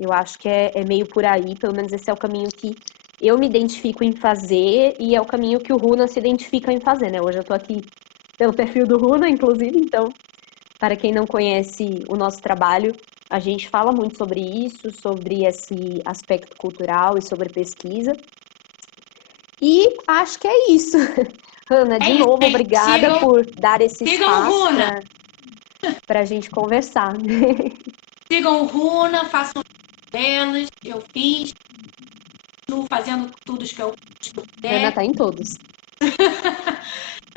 eu acho que é meio por aí, pelo menos esse é o caminho que eu me identifico em fazer e é o caminho que o Runa se identifica em fazer, né? Hoje eu tô aqui pelo perfil do Runa, inclusive, então, para quem não conhece o nosso trabalho, a gente fala muito sobre isso, sobre esse aspecto cultural e sobre pesquisa. E acho que é isso. Hanna, de novo, obrigada por dar esse espaço para a gente conversar. Sigam o Runa, façam delas, eu fiz, estou fazendo tudo que eu puder. Hanna tá em todos.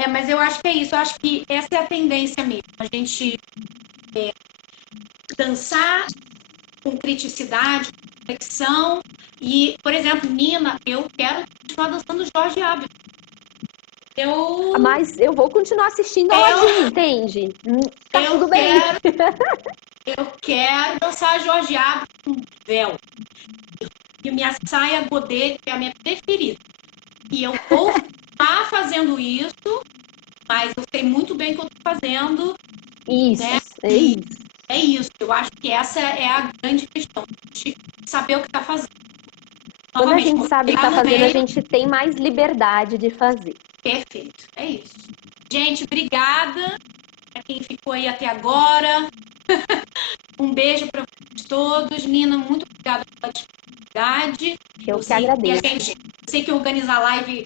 Mas eu acho que é isso, eu acho que essa é a tendência mesmo, a gente dançar com criticidade, com reflexão. E, por exemplo, Nina, eu quero continuar dançando Jorge Abel. Mas eu vou continuar assistindo Aladdin, entende? Tá tudo bem. Eu quero dançar Jorge Abel com véu. E minha saia godê, que é a minha preferida. E eu vou estar fazendo isso, mas eu sei muito bem o que eu estou fazendo. Isso, né? É isso. É isso, eu acho que essa é a grande questão, de saber o que está fazendo. Quando a gente sabe o que está fazendo, a gente tem mais liberdade de fazer. Perfeito, é isso. Gente, obrigada para quem ficou aí até agora. Um beijo para vocês todos. Nina, muito obrigada pela disponibilidade. Eu que agradeço. Eu sei que organizar live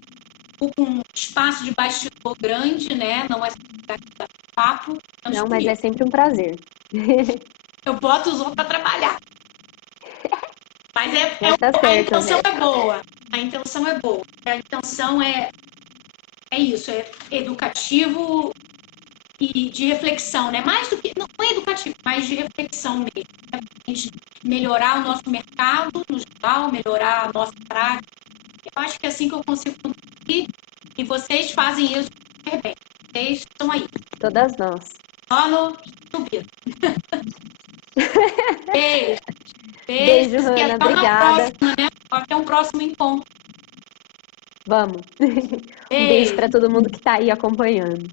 com um espaço de bastidor grande, né? Não é só papo. Não, mas é sempre um prazer. Eu boto os outros para trabalhar. Mas certo, a intenção é boa. A intenção é boa. A intenção é isso, é educativo e de reflexão, né? Mais do que, não é educativo, mas de reflexão mesmo. Né? A gente melhorar o nosso mercado no geral, melhorar a nossa prática. Eu acho que é assim que eu consigo contribuir e vocês fazem isso super bem. Vocês estão aí. Todas nós. Só no subido. Beijo. Beijo, Hanna. Obrigada. Próxima, né? Até um próximo encontro. Vamos. Um beijo para todo mundo que está aí acompanhando.